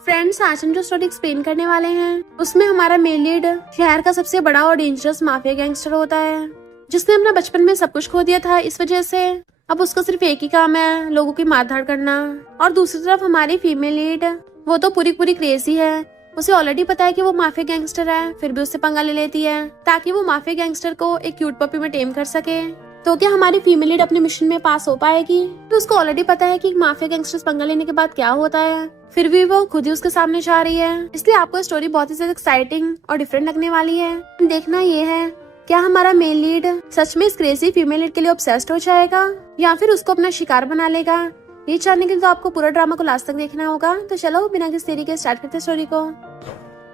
Friends, आज हम जो स्टोरी एक्सप्लेन करने वाले हैं उसमें हमारा मेन लीड शहर का सबसे बड़ा और डेंजरस माफिया गैंगस्टर होता है, जिसने अपना बचपन में सब कुछ खो दिया था। इस वजह से अब उसका सिर्फ एक ही काम है, लोगों की मारधाड़ करना। और दूसरी तरफ हमारी फीमेल लीड, वो तो पूरी पूरी क्रेजी है। उसे ऑलरेडी पता है कि वो माफिया गैंगस्टर है, फिर भी उससे पंगा ले लेती है ताकि वो माफिया गैंगस्टर को एक क्यूट पपी में टेम कर सके। तो क्या हमारी फीमेल लीड अपने मिशन में पास हो पाएगी? तो उसको ऑलरेडी पता है कि माफिया गैंगस्टर्स पंगा लेने के बाद क्या होता है, फिर भी वो खुद ही उसके सामने जा रही है। इसलिए आपको स्टोरी बहुत ही ज्यादा एक्साइटिंग और डिफरेंट लगने वाली है। देखना ये है, क्या हमारा मेन लीड सच में इस क्रेजी फीमेल लीड के लिए ऑब्सेस्ड हो जाएगा या फिर उसको अपना शिकार बना लेगा? ये जानने के लिए तो आपको पूरा ड्रामा को लास्ट तक देखना होगा। तो चलो बिना किसी देरी के स्टार्ट करते स्टोरी को।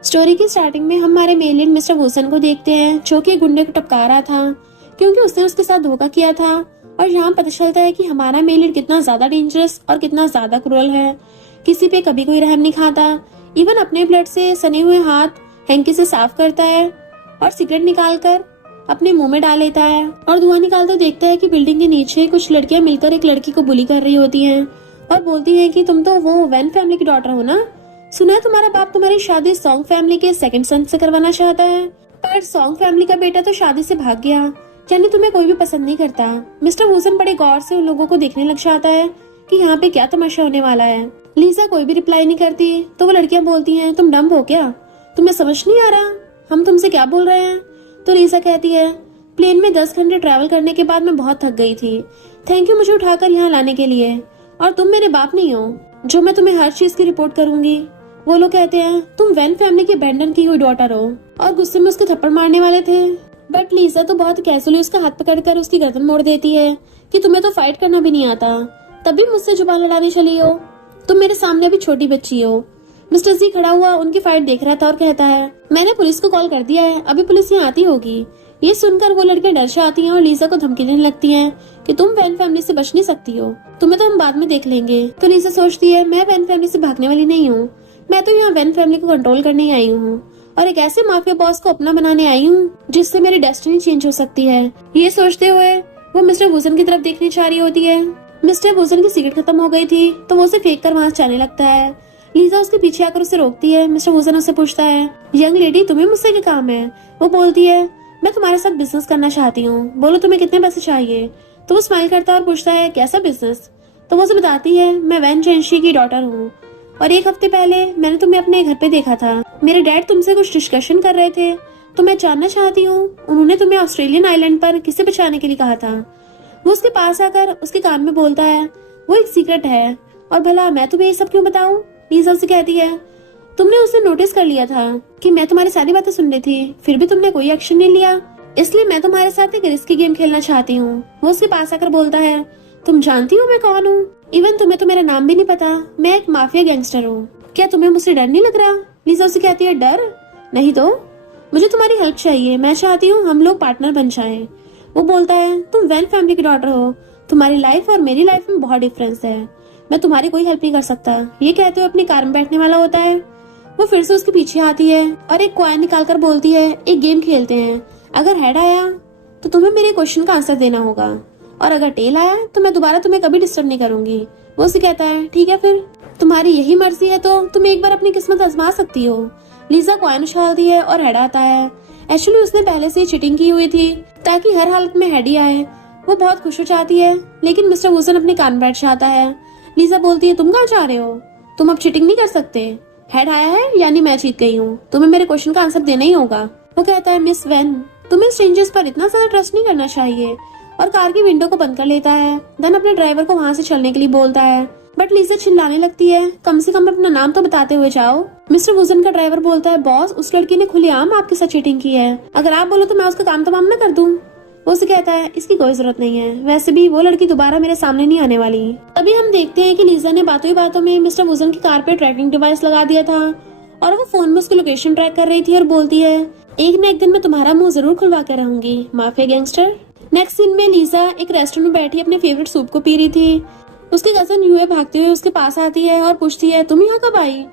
स्टोरी की स्टार्टिंग में हमारे मेन लीड मिस्टर वुसन को देखते हैं, जो कि गुंडे को टपका रहा था क्योंकि उसने उसके साथ धोखा किया था। और यहाँ पता चलता है कि हमारा मेन लीड कितना ज्यादा डेंजरस और कितना ज्यादा क्रूअल है। किसी पे कभी कोई रहम नहीं खाता, इवन अपने ब्लड से सने हुए हाथ हैंकी से साफ करता है और सिगरेट निकाल कर अपने मुंह में डाल लेता है। और धुआं निकालते देखता है कि बिल्डिंग के नीचे कुछ लड़कियां मिलकर एक लड़की को बुली कर रही होती हैं और बोलती हैं कि तुम तो वो वैन फैमिली की डॉटर हो ना, सुना है तुम्हारा बाप तुम्हारी शादी सॉन्ग फैमिली के सेकंड सन से करवाना चाहता है, पर सॉन्ग फैमिली का बेटा तो शादी से भाग गया, यानी तुम्हें कोई भी पसंद नहीं करता। मिस्टर वुसन बड़े गौर से उन लोगों को देखने लग जाता है कि यहाँ पे क्या तमाशा होने वाला है। लीजा कोई भी रिप्लाई नहीं करती तो वो लड़कियां बोलती हैं, तुम डम्ब हो क्या, तुम्हें समझ नहीं आ रहा हम तुमसे क्या बोल रहे हैं? तो लीजा कहती है, प्लेन में 10 घंटे ट्रैवल करने के बाद मैं बहुत थक गई थी, थैंक यू मुझे उठाकर यहाँ लाने के लिए। और तुम मेरे बाप नहीं हो जो मैं तुम्हें हर चीज की रिपोर्ट करूंगी। वो लोग कहते हैं तुम वैन फैमिली की अबैंडन की हुई डॉटर हो, और गुस्से में उसके थप्पड़ मारने वाले थे। बट लीजा तो बहुत कैजुअली उसका हाथ पकड़कर उसकी गर्दन मोड़ देती है कि तुम्हें तो फाइट करना भी नहीं आता, तभी मुझसे जुबान लड़ाने चली हो, तुम मेरे सामने अभी छोटी बच्ची हो। मिस्टर जी खड़ा हुआ उनकी फाइट देख रहा था और कहता है, मैंने पुलिस को कॉल कर दिया है, अभी पुलिस यहाँ आती होगी। ये सुनकर वो लड़कियां डर से आती हैं और लीजा को धमकी देने लगती हैं कि तुम वैन फैमिली से बच नहीं सकती हो, तुम्हें तो हम बाद में देख लेंगे। तो लीजा सोचती है, मैं वैन फैमिली से भागने वाली नहीं हूँ, मैं तो यहाँ वैन फैमिली को कंट्रोल करने ही आई हूँ और एक ऐसे माफिया बॉस को अपना बनाने आई हूँ जिससे मेरी डेस्टिनी चेंज हो सकती है। ये सोचते हुए वो मिस्टर वुसन की तरफ देखने जा रही होती है। मिस्टर वुसन की सिगरेट खत्म हो गई थी तो वो उसे फेंक कर वहाँ जाने लगता है। लीजा उसके पीछे आकर उसे रोकती है। मिस्टर वुसन उससे पूछता है, यंग लेडी तुम्हें मुझसे क्या काम है? वो बोलती है, मैं तुम्हारे साथ बिजनेस करना चाहती हूँ, बोलो तुम्हें कितने पैसे चाहिए? तो वो स्माइल करता है और पूछता है, कैसा बिजनेस? तो वो उसे बताती है, मैं वैन जेंशी की डॉटर हूँ और 1 हफ्ते पहले मैंने तुम्हें अपने घर पे देखा था, मेरे डैड तुमसे कुछ डिस्कशन कर रहे थे तो मैं जानना चाहती हूँ उन्होंने तुम्हें ऑस्ट्रेलियन आइलैंड पर किसे बचाने के लिए कहा था? वो उसके पास आकर उसके कान में बोलता है, वो एक सीक्रेट है और भला मैं तुम्हें ये सब क्यों बताऊं? लीजा से कहती है, तुमने उसे नोटिस कर लिया था कि मैं तुम्हारी सारी बातें सुन रही थी, फिर भी तुमने कोई एक्शन नहीं लिया, इसलिए मैं तुम्हारे साथ एक रिस्की गेम खेलना चाहती हूँ। वो उसके पास आकर बोलता है, तुम जानती हो मैं कौन हूँ? इवन तुम्हें तो मेरा नाम भी नहीं पता, मैं एक माफिया गैंगस्टर हूँ, क्या तुम्हें मुझसे डर नहीं लग रहा? लीजा उसे कहती है, डर नहीं तो मुझे तुम्हारी हेल्प चाहिए, मैं चाहती हूँ हम लोग पार्टनर बन जाएं। वो बोलता है, तुम वैन फैमिली की डॉटर हो, तुम्हारी लाइफ और मेरी लाइफ में बहुत डिफरेंस है, मैं तुम्हारी कोई हेल्प नहीं कर सकता। ये कहते हुए अपनी कार में बैठने वाला होता है। वो फिर से उसके पीछे आती है और एक कॉइन निकाल कर बोलती है, एक गेम खेलते हैं, अगर हेड आया तो तुम्हें मेरे क्वेश्चन का आंसर देना होगा और अगर टेल आया तो मैं दोबारा तुम्हें कभी डिस्टर्ब नहीं करूंगी। वो उसे कहता है, ठीक है फिर तुम्हारी यही मर्जी है तो तुम एक बार अपनी किस्मत आजमा सकती हो। लीजा कॉइन उछालती है और हेड आता है। एक्चुअली उसने पहले से चीटिंग की हुई थी ताकि हर हालत में हेड ही आए। वो बहुत खुश हो जाती है, लेकिन मिस्टर वुसन अपने कान बैठ जाता है। लीजा बोलती है, तुम कहाँ जा रहे हो? तुम अब चीटिंग नहीं कर सकते, हेड आया है यानी मैं जीत गई हूँ, तुम्हें मेरे क्वेश्चन का आंसर देना ही होगा। वो कहता है, मिस वैन तुम्हें स्ट्रेंजर्स पर इतना ज्यादा ट्रस्ट नहीं करना चाहिए, और कार की विंडो को बंद कर लेता है। देन अपने ड्राइवर को वहाँ से चलने के लिए बोलता है, बट लीजा चिल्लाने लगती है, कम से कम अपना नाम तो बताते हुए जाओ। मिस्टर वुसन का ड्राइवर बोलता है, बॉस उस लड़की ने खुलेआम आपके साथ चीटिंग की है, अगर आप बोलो तो मैं उसका काम तमाम न कर दूं। वो उसे कहता है, इसकी कोई जरूरत नहीं है, वैसे भी वो लड़की दोबारा मेरे सामने नहीं आने वाली। अभी हम देखते हैं कि लीजा ने बातों ही बातों में मिस्टर वुसन की कार पे ट्रैकिंग डिवाइस लगा दिया था और वो फोन में उसकी लोकेशन ट्रैक कर रही थी और बोलती है, एक न एक दिन मैं तुम्हारा मुंह जरूर खुलवा कर रहूंगी माफिया गैंगस्टर। नेक्स्ट सीन में लीजा एक रेस्टोरेंट में बैठी अपने फेवरेट सूप को पी रही थी। उसकी कजन यूए भागते हुए उसके पास आती है और पूछती है, तुम यहाँ कब आई?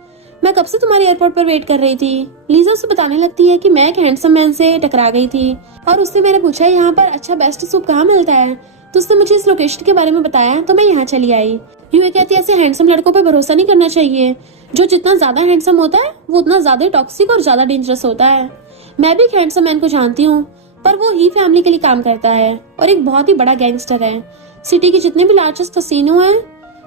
मैं कब से तुम्हारे एयरपोर्ट पर वेट कर रही थी। लीजा उसे बताने लगती है कि मैं एक हैंडसम मैन से टकरा गई थी और उससे मैंने पूछा यहाँ पर अच्छा बेस्ट सूप कहाँ मिलता है, तो उसने मुझे इस लोकेशन के बारे में बताया तो मैं यहाँ चली आई। यूए कहती है, ऐसे हैंडसम लड़कों पे भरोसा नहीं करना चाहिए, जो जितना ज्यादा हैंडसम होता है वो उतना ज्यादा टॉक्सिक और ज्यादा डेंजरस होता है। मैं भी एक हैंडसम मैन को जानती हूँ, पर वो ही फैमिली के लिए काम करता है और एक बहुत ही बड़ा गैंगस्टर है। सिटी के जितने भी लार्जेस्ट कसिनो हैं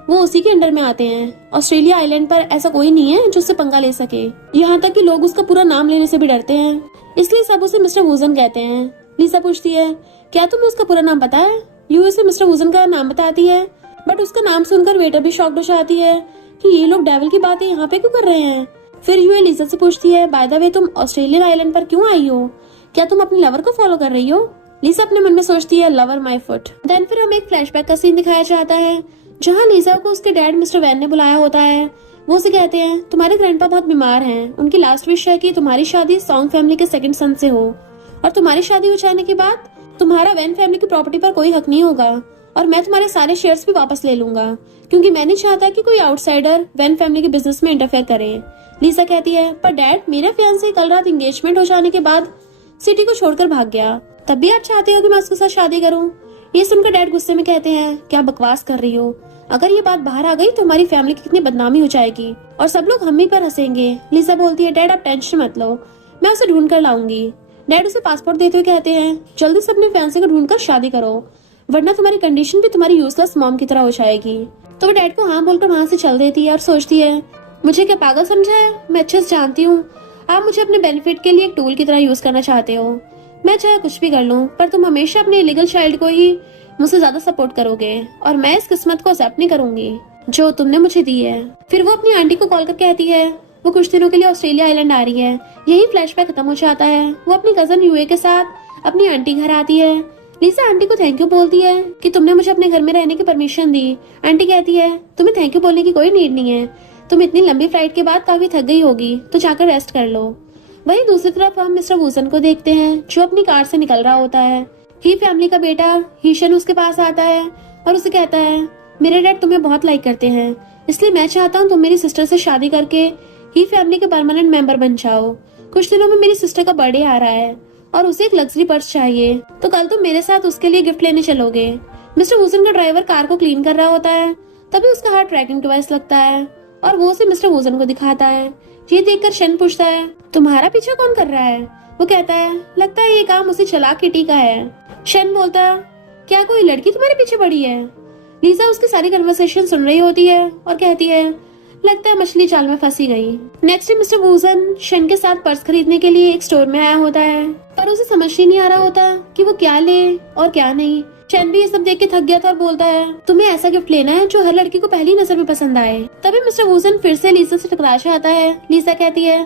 वो उसी के अंडर में आते हैं। ऑस्ट्रेलिया आइलैंड पर ऐसा कोई नहीं है जो उससे पंगा ले सके, यहाँ तक कि लोग उसका पूरा नाम लेने से भी डरते हैं, इसलिए सब उसे मिस्टर वुजन कहते हैं। लिसा पूछती है, क्या तुम्हें उसका पूरा नाम पता है? यू उसे मिस्टर वुजन का नाम बताती है, बट उसका नाम सुनकर वेटर भी शॉक्ड हो जाती है कि ये लोग डेविल की बातें यहाँ पे क्यों कर रहे हैं। फिर यूए लिसा से पूछती है, बाय द वे तुम ऑस्ट्रेलियन आइलैंड पर क्यों आई हो? क्या तुम अपने लवर को फॉलो कर रही हो? लिसा अपने मन में सोचती है, लवर माय फुट। देन फिर हमें एक फ्लैशबैक का सीन दिखाया जाता है जहाँ लिसा को उसके डैड मिस्टर वैन ने बुलाया होता है। वो उसे कहते हैं, तुम्हारे ग्रैंडपा बहुत बीमार हैं, उनकी लास्ट विश है कि तुम्हारी शादी सॉन्ग फैमिली के सेकंड सन से हो, और तुम्हारी शादी हो जाने के बाद तुम्हारा वैन फैमिली की प्रॉपर्टी पर कोई हक नहीं होगा, और मैं तुम्हारे सारे शेयर्स भी वापस ले लूंगा, क्योंकि मैं नहीं चाहता कि कोई आउटसाइडर वैन फैमिली के बिजनेस में इंटरफेयर करे। लिसा कहती है, पर डैड मेरा फियांसे कल रात एंगेजमेंट हो जाने के बाद सिटी को छोड़कर भाग गया, तब भी आप चाहते हो कि मैं उसके साथ शादी करूं? ये सुनकर डैड गुस्से में कहते हैं, क्या बकवास कर रही हो? अगर ये बात बाहर आ गई तो हमारी फैमिली की कितनी बदनामी हो जाएगी और सब लोग हम ही पर हंसेंगे। लिसा बोलती है, डैड आप टेंशन मत लो, मैं उसे ढूंढ कर लाऊंगी। डैड उसे पासपोर्ट देते हुए कहते हैं, जल्दी से अपने फियांसे को ढूंढकर शादी करो, वरना तुम्हारी कंडीशन भी तुम्हारी यूजलेस मॉम की तरह हो जाएगी। तो वो डैड को हाँ बोलकर वहाँ से चल देती है और सोचती है, मुझे क्या पागल समझा है? मैं अच्छे से जानती हूँ आप मुझे अपने बेनिफिट के लिए एक टूल की तरह यूज करना चाहते हो। मैं चाहे कुछ भी कर लूँ, पर तुम हमेशा अपने इलीगल चाइल्ड को ही मुझसे ज्यादा सपोर्ट करोगे, और मैं इस किस्मत को एक्सेप्ट नहीं करूंगी जो तुमने मुझे दी है। फिर वो अपनी आंटी को कॉल कर कहती है वो कुछ दिनों के लिए ऑस्ट्रेलिया आइलैंड आ रही है। यही फ्लैशबैक खत्म हो जाता है। वो अपनी कजन यूए के साथ अपनी आंटी घर आती है। लिसा आंटी को थैंक यू बोलती है कि तुमने मुझे अपने घर में रहने की परमिशन दी। आंटी कहती है, तुम्हें थैंक यू बोलने की कोई नीड नहीं है, तुम इतनी लंबी फ्लाइट के बाद काफी थक गई होगी, तो जाकर रेस्ट कर लो। वहीं दूसरी तरफ हम मिस्टर वुजन को देखते हैं जो अपनी कार से निकल रहा होता है। ही फैमिली का बेटा हीशन उसके पास आता है और उसे कहता है, मेरे डैड तुम्हें बहुत लाइक करते हैं, इसलिए मैं चाहता हूँ तुम मेरी सिस्टर से शादी करके ही फैमिली के परमानेंट मेंबर बन जाओ। कुछ दिनों में मेरी सिस्टर का बर्थडे आ रहा है और उसे एक लग्जरी पर्स चाहिए, तो कल तुम मेरे साथ उसके लिए गिफ्ट लेने चलोगे। मिस्टर वुजन का ड्राइवर कार को क्लीन कर रहा होता है, तभी उसका हाथ ट्रैकिंग डिवाइस लगता है और वो उसे मिस्टर वुजन को दिखाता है। ये देखकर शन पूछता है, तुम्हारा पीछा कौन कर रहा है? वो कहता है, लगता है ये काम उसी चालाक किटी का है। शन बोलता, क्या कोई लड़की तुम्हारे पीछे पड़ी है? लिसा उसकी सारी कन्वर्सेशन सुन रही होती है और कहती है, लगता है मछली जाल में फंसी गई। नेक्स्ट डे मिस्टर वुजन शन के साथ पर्स खरीदने के लिए एक स्टोर में आया होता है, पर उसे समझ ही नहीं आ रहा होता कि वो क्या ले और क्या नहीं। शन भी ये सब देख के थक गया था और बोलता है, तुम्हें ऐसा गिफ्ट लेना है जो हर लड़की को पहली नजर में पसंद आए। तभी मिस्टर वुजन फिर से लिसा से टकरा जाता है। लिसा कहती है,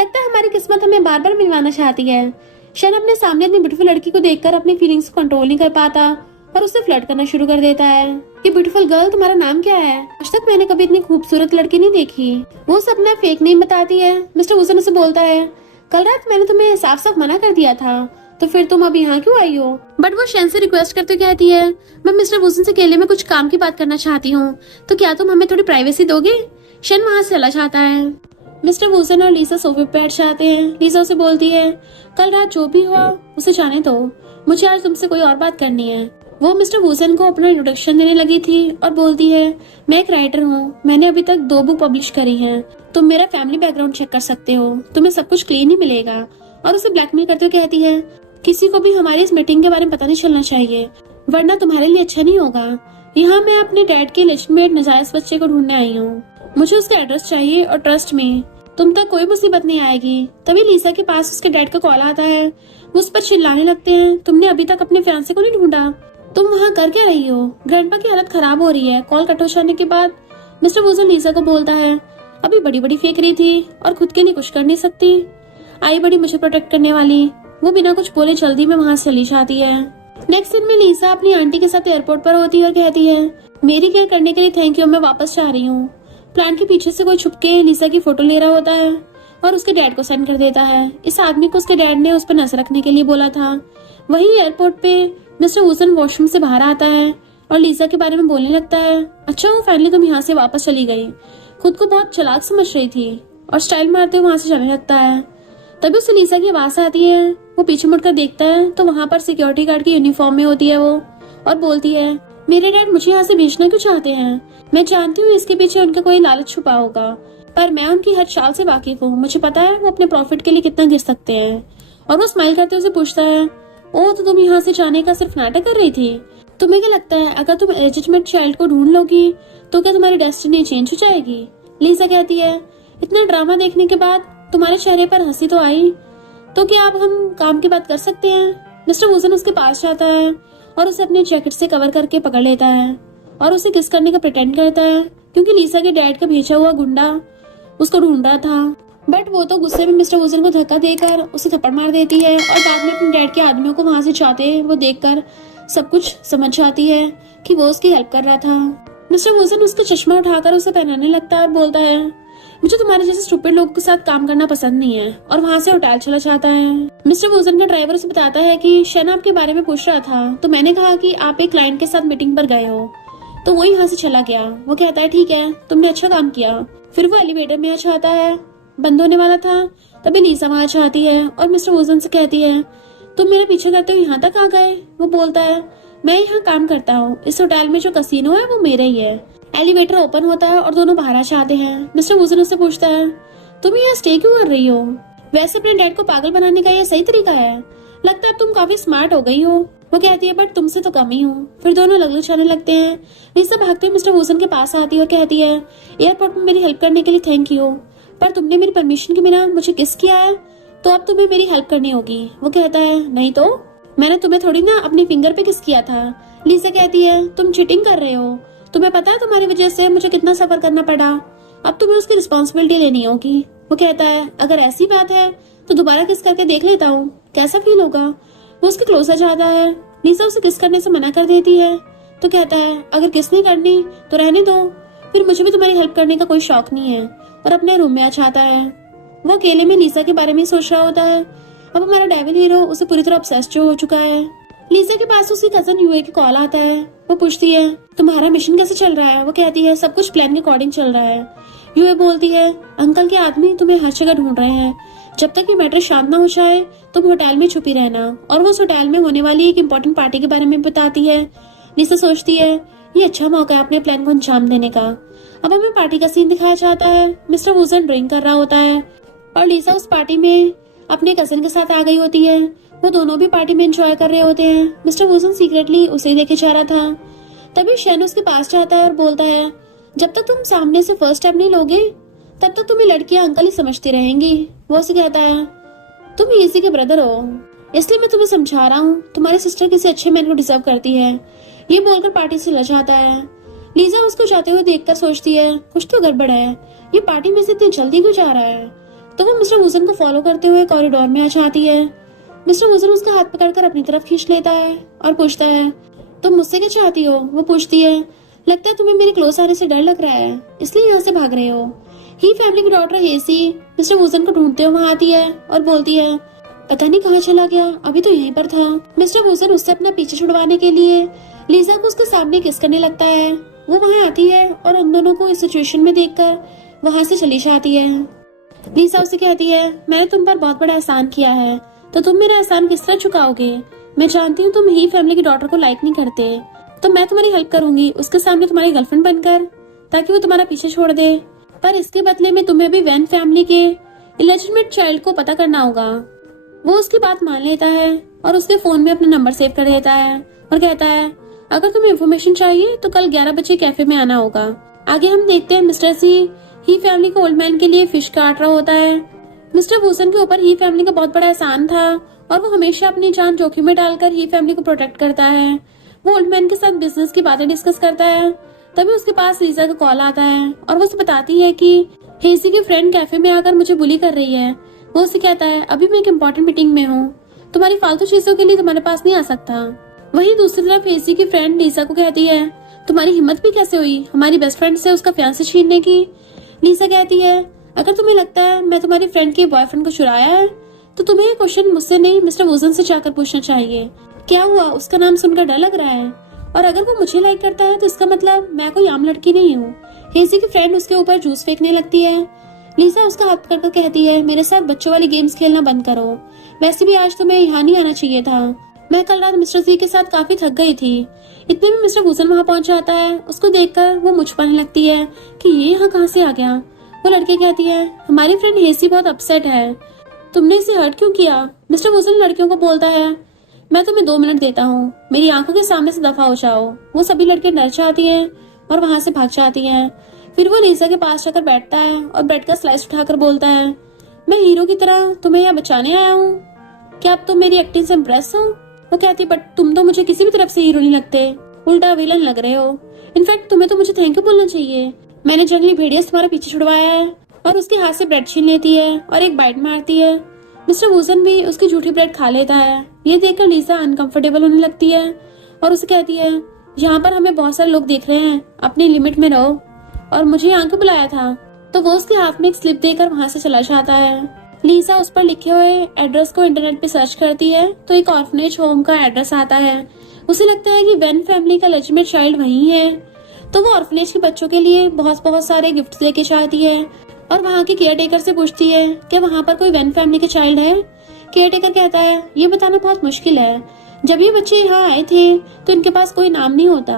लगता है हमारी किस्मत हमें बार बार मिलवाना चाहती है। शन अपने सामने इतनी ब्यूटीफुल लड़की को देखकर अपनी फीलिंग्स को कंट्रोल नहीं कर पाता और उससे फ्लर्ट करना शुरू कर देता है। ये ब्यूटीफुल गर्ल, तुम्हारा नाम क्या है? आज तक मैंने कभी इतनी खूबसूरत लड़की नहीं देखी। वो सब अपना फेक नेम बताती है। मिस्टर वुजन उसे बोलता है, कल रात मैंने तुम्हें साफ साफ मना कर दिया था, तो फिर तुम अब यहाँ क्यों आई हो? बट वो शन से रिक्वेस्ट करते कहती है, मैं मिस्टर वुजन से अकेले में कुछ काम की बात करना चाहती हूँ, तो क्या तुम हमें थोड़ी प्राइवेसी दोगे? शन वहाँ से चला जाता है। मिस्टर वुजन और लिसा सोफे पे बैठ जाते हैं। लिसा उसे बोलती है, कल रात जो भी हुआ उसे जाने दो, मुझे आज तुमसे कोई और बात करनी है। वो मिस्टर वुजन को अपना इंट्रोडक्शन देने लगी थी और बोलती है, मैं एक राइटर हूँ, मैंने अभी तक 2 बुक पब्लिश करी हैं, तुम मेरा फैमिली बैकग्राउंड चेक कर सकते हो, तुम्हें सब कुछ क्लीन ही मिलेगा। और उसे ब्लैकमेल करते हुए कहती है, किसी को भी हमारी इस मीटिंग के बारे में पता नहीं चलना चाहिए, वरना तुम्हारे लिए अच्छा नहीं होगा। यहाँ मैं अपने डैड के लेजिटिमेट नजायज बच्चे को ढूंढने आई हूँ, मुझे उसका एड्रेस चाहिए और ट्रस्ट में तुम तक कोई मुसीबत नहीं आएगी। तभी लिसा के पास उसके डैड का कॉल आता है। वो उस पर चिल्लाने लगते हैं, तुमने अभी तक अपने फियांसे को नहीं ढूंढा, तुम वहाँ कर क्या रही हो? ग्रैंडपा की हालत खराब हो रही है। कॉल कट हो जाने के बाद मिस्टर वुजन लिसा को बोलता है, अभी बड़ी बड़ी फेंक रही थी और खुद के लिए कुछ कर नहीं सकती, आई बड़ी मुझे प्रोटेक्ट करने वाली। वो बिना कुछ बोले जल्दी में वहाँ से चली जाती है। नेक्स्ट दिन में लिसा अपनी आंटी के साथ एयरपोर्ट पर होती है और कहती है, मेरी केयर करने के लिए थैंक यू, मैं वापस जा रही हूँ। प्लान के पीछे से कोई छुपके लिसा की फोटो ले रहा होता है और उसके डैड को सेंड कर देता है। इस आदमी को उसके डैड ने उस पर नजर रखने के लिए बोला था। वहीं एयरपोर्ट पे मिस्टर वुजन वॉशरूम से बाहर आता है और लिसा के बारे में बोलने लगता है, अच्छा वो फाइनली तुम यहाँ से वापस चली गई, खुद को बहुत चालाक समझ रही थी, और स्टाइल मारते हुए वहाँ से चलने लगता है। तभी उसे लिसा की आवाज आती है। वो पीछे मुड़कर देखता है तो वहाँ पर सिक्योरिटी गार्ड की यूनिफॉर्म में होती है वो, और बोलती है, मेरे डैड मुझे यहाँ से भेजना क्यों चाहते हैं? मैं जानती हूँ इसके पीछे उनका कोई लालच छुपा होगा, पर मैं उनकी हर चाल से वाकिफ हूँ। मुझे पता है वो अपने प्रॉफिट के लिए कितना गिर सकते हैं। और वो स्माइल करते हुए पूछता है, ओ तो तुम यहाँ से जाने का सिर्फ नाटक कर रही थी? तुम्हें क्या लगता है अगर तुम एलिजिमेट चाइल्ड को ढूंढ लोगी तो क्या तुम्हारी डेस्टिनी चेंज हो जाएगी? लीसा कहती है, इतना ड्रामा देखने के बाद तुम्हारे चेहरे पर हंसी तो आई, तो क्या अब हम काम की बात कर सकते हैं? मिस्टर वुजन उसके पास जाता है और उसे अपने जैकेट से कवर करके पकड़ लेता है और उसे किस करने का प्रिटेंड करता है, क्योंकि लीसा के डैड का भेजा हुआ गुंडा उसको ढूंढ रहा था। बट वो तो गुस्से में मिस्टर वुजन को धक्का देकर उसे थप्पड़ मार देती है और बाद में अपने डैड के आदमियों को वहां से जाते वो देखकर सब कुछ समझ जाती है कि वो उसकी हेल्प कर रहा था। मिस्टर वुजन उसका चश्मा उठाकर उसे पहनाने लगता है और बोलता है, मुझे तुम्हारे जैसे स्टूपिड लोगों के साथ काम करना पसंद नहीं है, और वहाँ से होटल चला जाता है। मिस्टर वुजन का ड्राइवर उसे बताता है कि शन आपके बारे में पूछ रहा था, तो मैंने कहा कि आप एक क्लाइंट के साथ मीटिंग पर गए हो, तो वो यहाँ से चला गया। वो कहता है, ठीक है, तुमने अच्छा काम किया। फिर वो एलिवेटर में आ जाता है, बंद होने वाला था, तभी लीसा वहाँ जाती है और मिस्टर वुजन से कहती है, तुम मेरे पीछे करते हुए यहाँ तक आ गए? वो बोलता है, मैं यहाँ काम करता हूँ, इस होटल में जो कसीनो है वो मेरा ही है। एलिवेटर ओपन होता है और दोनों बाहर आ जाते हैं। मिस्टर वुजन उससे पूछता है, तुम यहाँ स्टे क्यों कर रही हो? वैसे अपने डैड को पागल बनाने का यह सही तरीका है? लगता है तुम काफी स्मार्ट हो गई हो। वो कहती है, बट तुमसे तो कम ही हूँ। फिर दोनों लग जाने लगते हैं। लीसा भागते हुए मिस्टर वुजन के पास आती है और कहती है, एयरपोर्ट में मेरी हेल्प करने के लिए थैंक यू, पर तुमने मेरी परमिशन के बिना मुझे किस किया है, तो अब तुम्हें मेरी हेल्प करनी होगी। वो कहता है, नहीं तो मैंने तुम्हें थोड़ी ना अपने फिंगर पे किस किया था। लीसा कहती है, तुम चीटिंग कर रहे हो, तुम्हें पता है तुम्हारी वजह से मुझे कितना सफर करना पड़ा, अब तुम्हें उसकी रिस्पॉन्सिबिलिटी लेनी होगी। वो कहता है, अगर ऐसी बात है तो दोबारा किस करके देख लेता हूँ, कैसा फील होगा। वो उसके क्लोज आ जाता है। लीसा उसे किस करने से मना कर देती है, तो कहता है, अगर किस नहीं करनी तो रहने दो, फिर मुझे भी तुम्हारी हेल्प करने का कोई शौक नहीं है, और अपने रूम में आ जाता है। वो अकेले में लीसा के बारे में सोच रहा होता है। अब हमारा डेविल हीरो उसे पूरी तरह ऑब्सेस्ड हो चुका है। लीसा के पास उसकी कजन यूए की कॉल आता है। वो पूछती है, तुम्हारा मिशन कैसे चल रहा है? वो कहती है, सब कुछ प्लान के अकॉर्डिंग चल रहा है। यूए बोलती है, अंकल के आदमी तुम्हें हर जगह ढूंढ रहे हैं, जब तक ये मैटर शांत ना हो जाए तुम होटल में छुपी रहना। और वो उस होटल में होने वाली एक इम्पोर्टेंट पार्टी के बारे में बताती है। लीसा सोचती है, ये अच्छा मौका है अपने प्लान को अंजाम देने का। अब हमें पार्टी का सीन दिखाया जाता है। मिस्टर वुजन ड्रिंक कर रहा होता है और लीसा उस पार्टी में अपने कजन के साथ आ गई होती है। वो दोनों भी पार्टी में एंजॉय कर रहे होते हैं। मिस्टर वुजन सीक्रेटली उसे देखे जा रहा था। तभी शैन उसके पास जाता है और बोलता है, जब तक तुम सामने से फर्स्ट स्टेप नहीं लोगे तब तक तुम्हें लड़कियां अंकल ही समझती रहेंगी। वो उसे कहता है, तुम इसी के ब्रदर हो, इसलिए मैं तुम्हें समझा रहा हूँ, तुम्हारी सिस्टर किसी अच्छे मैन को डिजर्व करती है। ये बोलकर पार्टी से लड़ जाता है। लीजा उसको जाते हुए देखकर सोचती है, कुछ तो गड़बड़ है, ये पार्टी में से इतनी जल्दी क्यों जा रहा है। तो वो मिस्टर वुजन को फॉलो करते हुए कॉरिडोर में आ जाती है। मिस्टर वुजन उसका हाथ पकड़कर अपनी तरफ खींच लेता है और पूछता है, तुम मुझसे क्या चाहती हो? वो पूछती है, लगता है तुम्हें मेरे क्लोज आने से डर लग रहा है, इसलिए यहाँ से भाग रहे हो। ही फैमिली की डॉटर हेसी मिस्टर वुजन को ढूंढते हुए वहाँ आती है और बोलती है, पता नहीं कहाँ चला गया, अभी तो यहीं पर था। मिस्टर वुजन उससे अपना पीछे छुड़वाने के लिए लीजा को उसके सामने किस करने लगता है। वो वहाँ आती है और उन दोनों को इस सिचुएशन में देखकर वहाँ से चली जाती है। लीजा उसे कहती है, मैंने तुम पर बहुत बड़ा एहसान किया है, तो तुम मेरा एहसान किस तरह चुकाओगे? मैं जानती हूँ तुम ही फैमिली की डॉटर को लाइक नहीं करते, तो मैं तुम्हारी हेल्प करूंगी उसके सामने तुम्हारी गर्लफ्रेंड बनकर, ताकि वो तुम्हारा पीछे छोड़ दे। पर इसके बदले में तुम्हें भी वैन फैमिली के इलेजिटिमेट चाइल्ड को पता करना होगा। वो उसकी बात मान लेता है और उसके फोन में अपना नंबर सेव कर देता है और कहता है, अगर तुम्हें इन्फॉर्मेशन चाहिए तो कल 11 बजे कैफे में आना होगा। आगे हम देखते हैं मिस्टर सी ही फैमिली को ओल्ड मैन के लिए फिश काट रहा होता है। मिस्टर वुजन के ऊपर ही फैमिली का बहुत बड़ा एहसान था और वो हमेशा अपनी जान जोखिम में डालकर ही फैमिली को प्रोटेक्ट करता है। वो ओल्ड मैन के साथ बिजनेस की बातें डिस्कस करता है। तभी उसके पास लीजा का कॉल आता है और वो उसे बताती है कि हेसी की फ्रेंड कैफे में आकर मुझे बुली कर रही है। वो उसे कहता है, अभी मैं एक इम्पोर्टेंट मीटिंग में हूँ, तुम्हारी फालतू चीजों के लिए तुम्हारे पास नहीं आ सकता। वहीं दूसरी तरफ हेसी की फ्रेंड लीसा को कहती है, तुम्हारी हिम्मत भी कैसे हुई हमारी बेस्ट फ्रेंड से उसका फियांसे छीनने की। लीसा कहती है, अगर तुम्हें लगता है मैं तुम्हारी फ्रेंड के बॉयफ्रेंड को चुराया है तो तुम्हें ये क्वेश्चन मुझसे नहीं मिस्टर वुजन से जाकर पूछना चाहिए। क्या हुआ, उसका नाम सुनकर डर लग रहा है? और अगर वो मुझे लाइक करता है तो इसका मतलब मैं कोई आम लड़की नहीं हूँ। हेसी की फ्रेंड उसके ऊपर जूस फेंकने लगती है। लीसा उसका हाथ पकड़कर कहती है, मेरे साथ बच्चों वाली गेम्स खेलना बंद करो, वैसे भी आज तुम्हें यहाँ नहीं आना चाहिए था। मैं कल रात मिस्टर जी के साथ काफी थक गई थी। इतने में मिस्टर वुसन वहाँ पहुंच जाता है। उसको देखकर वो मुझ पर लगती है कि ये यहाँ कहाँ से आ गया। वो लड़की कहती है, हमारी फ्रेंड हेसी बहुत अपसेट है, तुमने इसे हर्ट क्यों किया? मिस्टर वुसन लड़कियों को बोलता है, मैं तुम्हें 2 मिनट देता हूँ, मेरी आंखों के सामने से दफा हो जाओ। वो सभी लड़कियां डर जाती हैं और वहां से भाग जाती हैं। फिर वो लीसा के पास जाकर बैठता है और ब्रेड का स्लाइस उठाकर बोलता है, मैं हीरो की तरह तुम्हें यहाँ बचाने आया हूँ, क्या अब तुम मेरी एक्टिंग से इम्प्रेस हो? वो कहती, बट तुम तो मुझे किसी भी तरफ से हीरो नहीं लगते, उल्टा विलन लग रहे हो। इनफैक्ट तुम्हें तो मुझे थैंक यू बोलना चाहिए, मैंने जंगली भेड़िया से तुम्हारा पीछे छुड़वाया है। और उसके हाथ से ब्रेड छीन लेती है और एक बाइट मारती है। मिस्टर वुसन भी उसकी झूठी ब्रेड खा लेता है। ये देखकर लीसा अनकंफर्टेबल होने लगती है और उसे कहती है, यहाँ पर हमें बहुत सारे लोग देख रहे हैं, अपनी लिमिट में रहो, और मुझे यहाँ क्यों बुलाया था? तो वो उसके हाथ में एक स्लिप देकर वहां से चला जाता है। लीसा उस पर लिखे हुए एड्रेस को इंटरनेट पे सर्च करती है तो एक ऑर्फनेज होम का एड्रेस आता है। उसे लगता है कि वेन फैमिली का लेजिटिमेट चाइल्ड वही है, तो वो ऑर्फनेज के बच्चों के लिए बहुत सारे गिफ्ट लेके जाती है और वहाँ के केयर टेकर से पूछती है कि वहाँ पर कोई वेन फैमिली के चाइल्ड है। केयर टेकर कहता है, ये बताना बहुत मुश्किल है, जब ये बच्चे यहाँ आए थे तो इनके पास कोई नाम नहीं होता,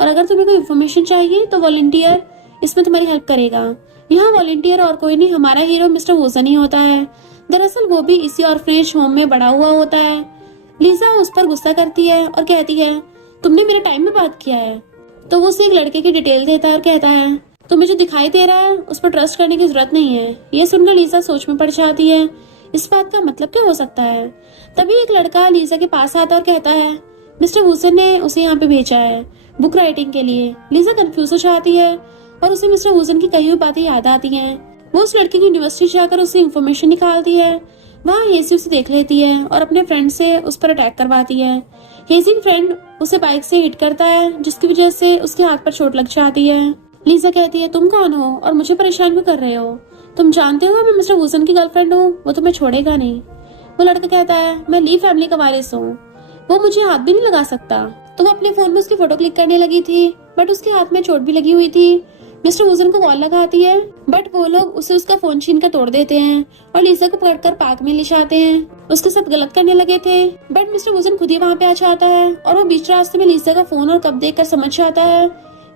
और अगर तुम्हें कोई इन्फॉर्मेशन चाहिए तो वॉलंटियर इसमें तुम्हारी हेल्प करेगा। यहाँ वॉलंटियर और कोई नहीं, हमारा हीरो मिस्टर वुसन ही होता है। दरअसल वो भी इसी ऑर्फनेज होम में बड़ा हुआ होता है। लीसा उस पर गुस्सा करती है और कहती है, तुमने मेरे टाइम में बात किया है। तो वो उसे एक लड़के की डिटेल देता है और कहता है, तुम्हें जो दिखाई दे रहा है उस पर ट्रस्ट करने की जरूरत नहीं है। ये सुनकर लीसा सोच में पड़ जाती है, इस बात का मतलब क्या हो सकता है। तभी एक लड़का लीसा के पास आता और कहता है, मिस्टर वुसन ने उसे यहाँ पे भेजा है बुक राइटिंग के लिए। लीसा कंफ्यूज हो जाती है और उसे मिस्टर वुसन की कही हुई बातें याद आती हैं। वो उस लड़के की यूनिवर्सिटी जाकर उससे इन्फॉर्मेशन निकालती है। वहाँ हेसी उसे देख लेती है और अपने फ्रेंड से उस पर अटैक करवाती है। हेसी की फ्रेंड उसे बाइक से हिट करता है, जिसकी वजह से उसके हाथ पर चोट लग जाती है। लीसा कहती है, तुम कौन हो और मुझे परेशान क्यों कर रहे हो? तुम जानते हो मैं मिस्टर वुसन की गर्लफ्रेंड हूँ, वो तुम्हें छोड़ेगा नहीं। वो लड़का कहता है, मैं ली फैमिली का वारिस हूँ, वो मुझे हाथ भी नहीं लगा सकता। तो वो अपने फोन में उसकी फोटो क्लिक करने लगी थी, बट उसके हाथ में चोट भी लगी हुई थी। मिस्टर वुसन को कॉल लगाती है, बट वो लोग उसे उसका फोन छीन कर तोड़ देते हैं और लीसा को पकड़कर पार्क में ले जाते हैं। उसके साथ गलत करने लगे थे, बट मिस्टर वुसन खुद ही वहाँ पे आ जाता है और वो बीच रास्ते में लीसा का फोन और कप देखकर समझ जाता है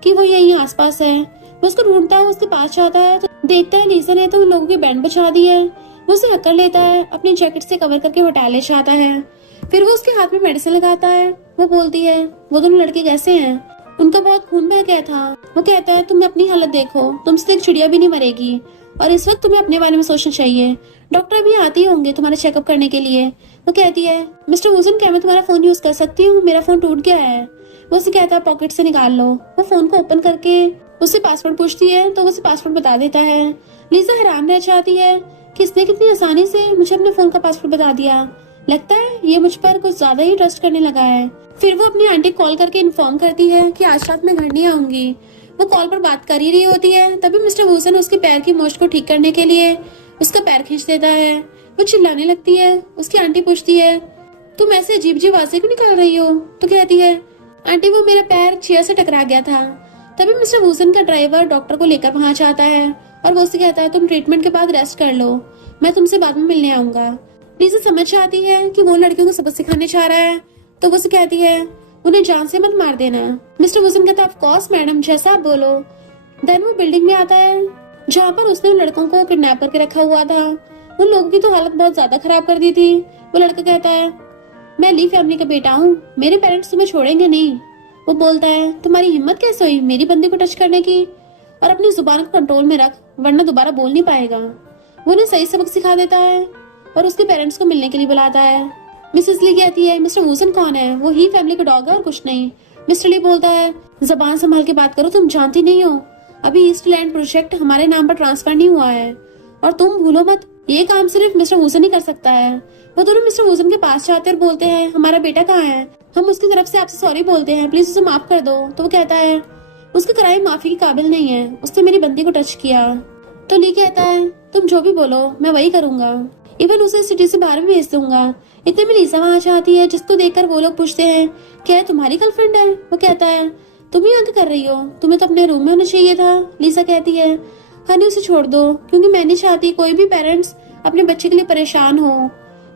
कि वो यहीं आसपास है। वो उसको ढूंढता है, उसके पास जाता है तो देखता है लीसा ने तो उन लोगों की बैंड बचा दी है। वो उसे हक्कर लेता है, अपनी जैकेट से कवर करके होटल ले जाता है। फिर वो उसके हाथ में मेडिसिन लगाता है। वो बोलती है, वो दोनों लड़के कैसे हैं? उनका बहुत खून बह गया था। वो कहता है, तुम अपनी हालत देखो, तुमसे एक चिड़िया भी नहीं मरेगी और इस वक्त तुम्हें अपने बारे में सोचना चाहिए। डॉक्टर भी आते ही होंगे तुम्हारा चेकअप करने के लिए। वो कहती है, मिस्टर वुसन क्या मैं तुम्हारा फोन यूज कर सकती हूँ? मेरा फोन टूट गया है। वो उसे कहता है, पॉकेट से निकाल लो। वो फोन को ओपन करके उससे पासवर्ड पूछती है तो वो उसे पासवर्ड बता देता है। लीसा हैरान रह जाती है कि इसने कितनी आसानी से मुझे अपने फोन का पासवर्ड बता दिया। लगता है ये मुझ पर कुछ ज्यादा ही ट्रस्ट करने लगा है। फिर वो अपनी आंटी कॉल करके इन्फॉर्म करती है कि आज रात में घर नहीं आऊंगी। वो कॉल पर बात कर ही रही होती है, तभी मिस्टर वुसन उसके पैर की मोच को ठीक करने के लिए उसका पैर खींच देता है। वो चिल्लाने लगती है। उसकी आंटी पूछती है, तुम ऐसे अजीब अजीब आवाजें क्यों निकाल रही हो? तो कहती है, आंटी वो मेरा पैर चेयर से टकरा गया था। तभी मिस्टर वुसन का ड्राइवर डॉक्टर को लेकर वहां जाता है और वो उससे कहता है, तुम ट्रीटमेंट के बाद रेस्ट कर लो, मैं तुमसे बाद में मिलने आऊंगा। लीसा समझ जाती है कि वो लड़कियों को सबक सिखाने चाह रहा है, तो वो उसे कहती है, उन्हें जान से मत मार देना। मिस्टर वुसन कहता है, ऑफ कोर्स मैडम, जैसा आप बोलो। देन वो बिल्डिंग में आता है जहाँ पर उसने उन लड़कों को किडनैप करके रखा हुआ था। उन लोगों की तो हालत बहुत ज्यादा खराब कर दी थी। वो लड़का कहता है, मैं ली फैमिली का बेटा हूँ, मेरे पेरेंट्स तुम्हें छोड़ेंगे नहीं। वो बोलता है, तुम्हारी हिम्मत कैसे हुई मेरी बंदी को टच करने की? और अपनी जुबान को कंट्रोल में रख, वरना दोबारा बोल नहीं पाएगा। वो उन्हें सही सबक सिखा देता है और उसके पेरेंट्स को मिलने के लिए बुलाता है। मिसेस ली कहती है, मिस्टर वुसन कौन है? वो ही फैमिली का डॉग है और कुछ नहीं। मिस्टर ली बोलता है, जबान संभाल के बात करो, तुम जानती नहीं हो अभी ईस्ट लैंड प्रोजेक्ट हमारे नाम पर ट्रांसफर नहीं हुआ है, और तुम भूलो मत ये काम सिर्फ मिस्टर वुसन ही कर सकता है। वो दोनों मिस्टर वुसन के पास जाते और बोलते हैं, हमारा बेटा कहाँ है? हम उसकी तरफ से आपसे सॉरी बोलते हैं, प्लीज उसे माफ कर दो। तो वो कहता है, उसका क्राइम माफी के काबिल नहीं है, उसने मेरी बंदी को टच किया। तो ली कहता है, तुम जो भी बोलो मैं वही करूंगा, इवन उसे सिटी से बाहर भी भेज दूंगा। इतने में लीसा वहां जाती है, जिसको देखकर वो लोग पूछते हैं, क्या है तुम्हारी गर्लफ्रेंड है? वो कहता है, तुम ही आगे कर रही हो, तुम्हें तो अपने रूम में होना चाहिए था। लीसा कहती है, हनी उसे छोड़ दो, क्योंकि मैं नहीं चाहती कोई भी पेरेंट्स अपने बच्चे के लिए परेशान हो।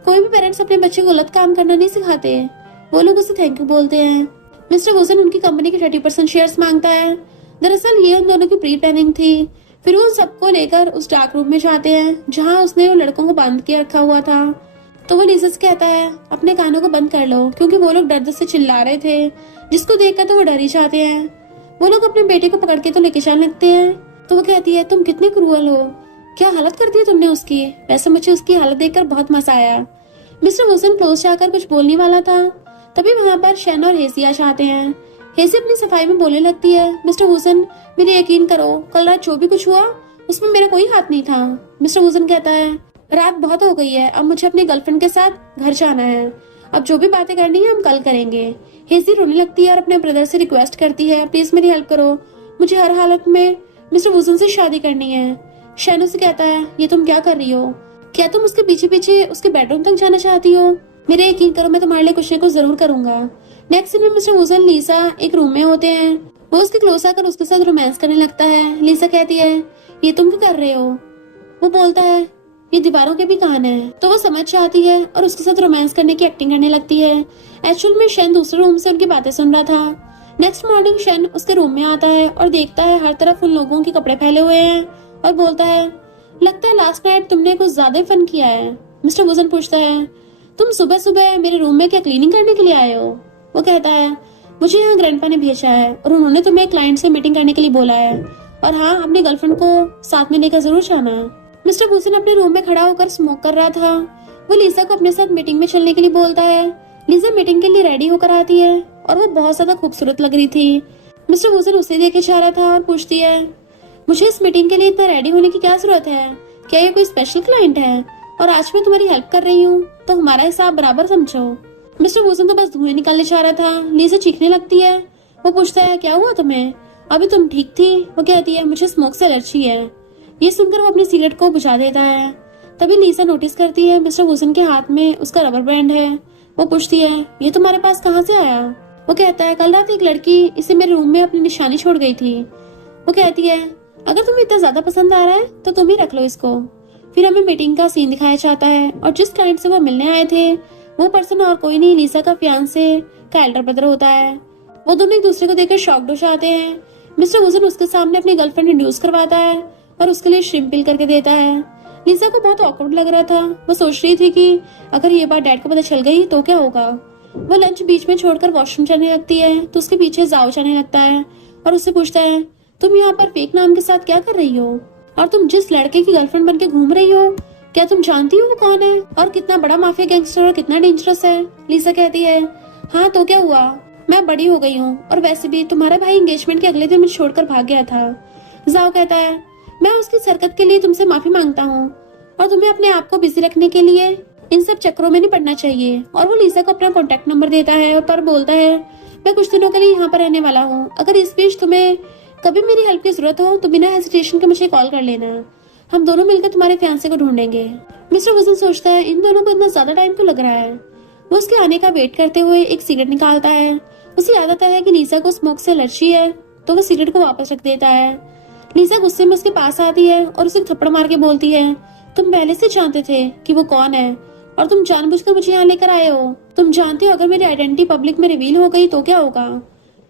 कोई भी पेरेंट्स अपने बच्चे को गलत काम करना नहीं सिखाते। वो लोग उसे थैंक यू बोलते हैं। मिस्टर वुसन उनकी कंपनी के 30% शेयर्स मांगता है। दरअसल ये उन दोनों की प्री प्लानिंग थी। फिर वो उन सबको लेकर उस डार्क रूम में जाते हैं जहाँ उसने उन लड़कों को बांध के रखा हुआ था। तो वो लीसा से कहता है अपने कानों को बंद कर लो, क्योंकि वो लोग दर्द से चिल्ला रहे थे, जिसको देखकर तो वो डर ही जाते हैं। वो लोग अपने बेटे को पकड़ के तो लेके जाने लगते हैं। तो वो कहती है तुम कितने क्रूअल हो, क्या हालत कर दी तुमने उसकी। वैसे मुझे उसकी हालत देखकर बहुत मजा आया। मिस्टर वुसन क्लोज जाकर कुछ बोलने वाला था, तभी वहाँ पर शैन और हेसी आ जाते हैं। हेसी अपनी सफाई में बोलने लगती है, मिस्टर वुसन मेरे यकीन करो, कल रात जो भी कुछ हुआ उसमें मेरा कोई हाथ नहीं था। मिस्टर वुसन कहता है रात बहुत हो गई है, अब मुझे अपनी गर्लफ्रेंड के साथ घर जाना है। अब जो भी बातें करनी है हम कल करेंगे। हेजी रोने लगती है और अपने ब्रदर से रिक्वेस्ट करती है प्लीज मेरी हेल्प करो, मुझे हर हालत में मिस्टर वुसन से शादी करनी है। शैनो से कहता है ये तुम क्या कर रही हो, क्या तुम उसके पीछे पीछे उसके बेडरूम तक जाना चाहती हो। मेरे यकीन करो मैं तुम्हारे लिए कुछ न कुछ जरूर करूंगा। नेक्स्ट सीन में मिस्टर वुसन लीसा एक रूम में होते हैं। वो उसके क्लोज आकर उसके साथ रोमांस करने लगता है। लीसा कहती है ये तुम क्या कर रहे हो। वो बोलता है ये दीवारों के भी कान है। तो वो समझ जाती है और उसके साथ रोमांस करने की एक्टिंग करने लगती है। एक्चुअल में शैन दूसरे रूम से उनकी बातें सुन रहा था। नेक्स्ट मॉर्निंग शैन उसके रूम में आता है और देखता है हर तरफ उन लोगों के कपड़े फैले हुए हैं और बोलता है लगता है लास्ट नाइट तुमने कुछ ज्यादा फन किया है। मिस्टर वुसन पूछता है तुम सुबह सुबह मेरे रूम में क्या क्लीनिंग करने के लिए आए हो। वो कहता है मुझे यहाँ ग्रैंडपा ने भेजा है और उन्होंने तुम्हें क्लाइंट से मीटिंग करने के लिए बोला है, और हाँ अपनी गर्लफ्रेंड को साथ में लेकर जरूर जाना। मिस्टर वुसन अपने रूम में खड़ा होकर स्मोक कर रहा था। वो लीसा को अपने साथ मीटिंग में चलने के लिए बोलता है। लीसा मीटिंग के लिए रेडी होकर आती है और वो बहुत ज्यादा खूबसूरत लग रही थी। मिस्टर वुसन उसे देखे जा रहा था और पूछती है मुझे इस मीटिंग के लिए इतना रेडी होने की क्या जरूरत है, क्या ये कोई स्पेशल क्लाइंट है, और आज मैं तुम्हारी हेल्प कर रही हूँ तो हमारा हिसाब बराबर समझो। मिस्टर वुसन तो बस धुएं निकालने जा रहा था। लीसा चीखने लगती है। वो पूछता है क्या हुआ तुम्हें, अभी तुम ठीक थी। वो कहती है मुझे स्मोक से एलर्जी है। ये सुनकर वो अपनी सिगरेट को बुझा देता है। तभी लीसा नोटिस करती है मिस्टर वुसन के हाथ में उसका रबर बैंड है। वो पूछती है ये तुम्हारे पास कहाँ से आया। वो कहता है कल रात एक लड़की इसे मेरे रूम में अपनी निशानी छोड़ गई थी। वो कहती है अगर तुम्हें इतना ज्यादा पसंद आ रहा है तो तुम ही रख लो इसको। फिर हमें मीटिंग का सीन दिखाया जाता है और जिस क्लाइंट से वो मिलने आए थे वो पर्सन और कोई नहीं लीसा का फियांसे का एल्डर ब्रदर होता है। वो दोनों एक दूसरे को देखकर शॉक्ड हो जाते हैं। मिस्टर वुसन उसके सामने अपनी गर्लफ्रेंड इंट्रोड्यूस करवाता है और उसके लिए श्रिम्प पिल करके देता है। लीसा को बहुत ऑकवर्ड लग रहा था। वो सोच रही थी कि अगर ये बात डैड को पता चल गई तो क्या होगा। वो लंच बीच में छोड़कर वॉशरूम जाने लगती है तो उसके पीछे जाओ जाने लगता है और उससे पूछता है तुम यहाँ पर फेक नाम के साथ क्या कर रही हो, और तुम जिस लड़के की गर्लफ्रेंड बनके घूम रही हो क्या तुम जानती हो वो कौन है और कितना बड़ा माफिया गैंगस्टर और कितना डेंजरस है। लीसा कहती है हाँ तो क्या हुआ, मैं बड़ी हो गई हूँ और वैसे भी तुम्हारा भाई एंगेजमेंट के अगले दिन मुझे छोड़कर भाग गया था। जाओ कहता है मैं उसकी हरकत के लिए तुमसे माफी मांगता हूँ और तुम्हें अपने आप को बिजी रखने के लिए इन सब चक्करों में नहीं पड़ना चाहिए। और वो लीसा को अपना कॉन्टेक्ट नंबर देता है और पर बोलता है मैं कुछ दिनों के लिए यहाँ पर रहने वाला हूँ, अगर इस बीच तुम्हें कभी मेरी हेल्प की जरूरत हो तो बिना हेजिटेशन के मुझे कॉल कर लेना, हम दोनों मिलकर तुम्हारे फियांसे को ढूंढेंगे। मिस्टर वुसन सोचता है इन दोनों को इतना ज्यादा टाइम क्यों लग रहा है। वो उसके आने का वेट करते हुए एक सिगरेट निकालता है। उसे याद आता है कि लीसा को स्मोक से एलर्जी है तो वो सिगरेट को वापस रख देता है। लीसा गुस्से में उसके पास आती है और उसे थप्पड़ मार के बोलती है तुम पहले से जानते थे कि वो कौन है और तुम जानबूझकर मुझे यहाँ लेकर आए हो। तुम जानते हो अगर मेरी आइडेंटिटी पब्लिक में रिवील हो गई तो क्या होगा।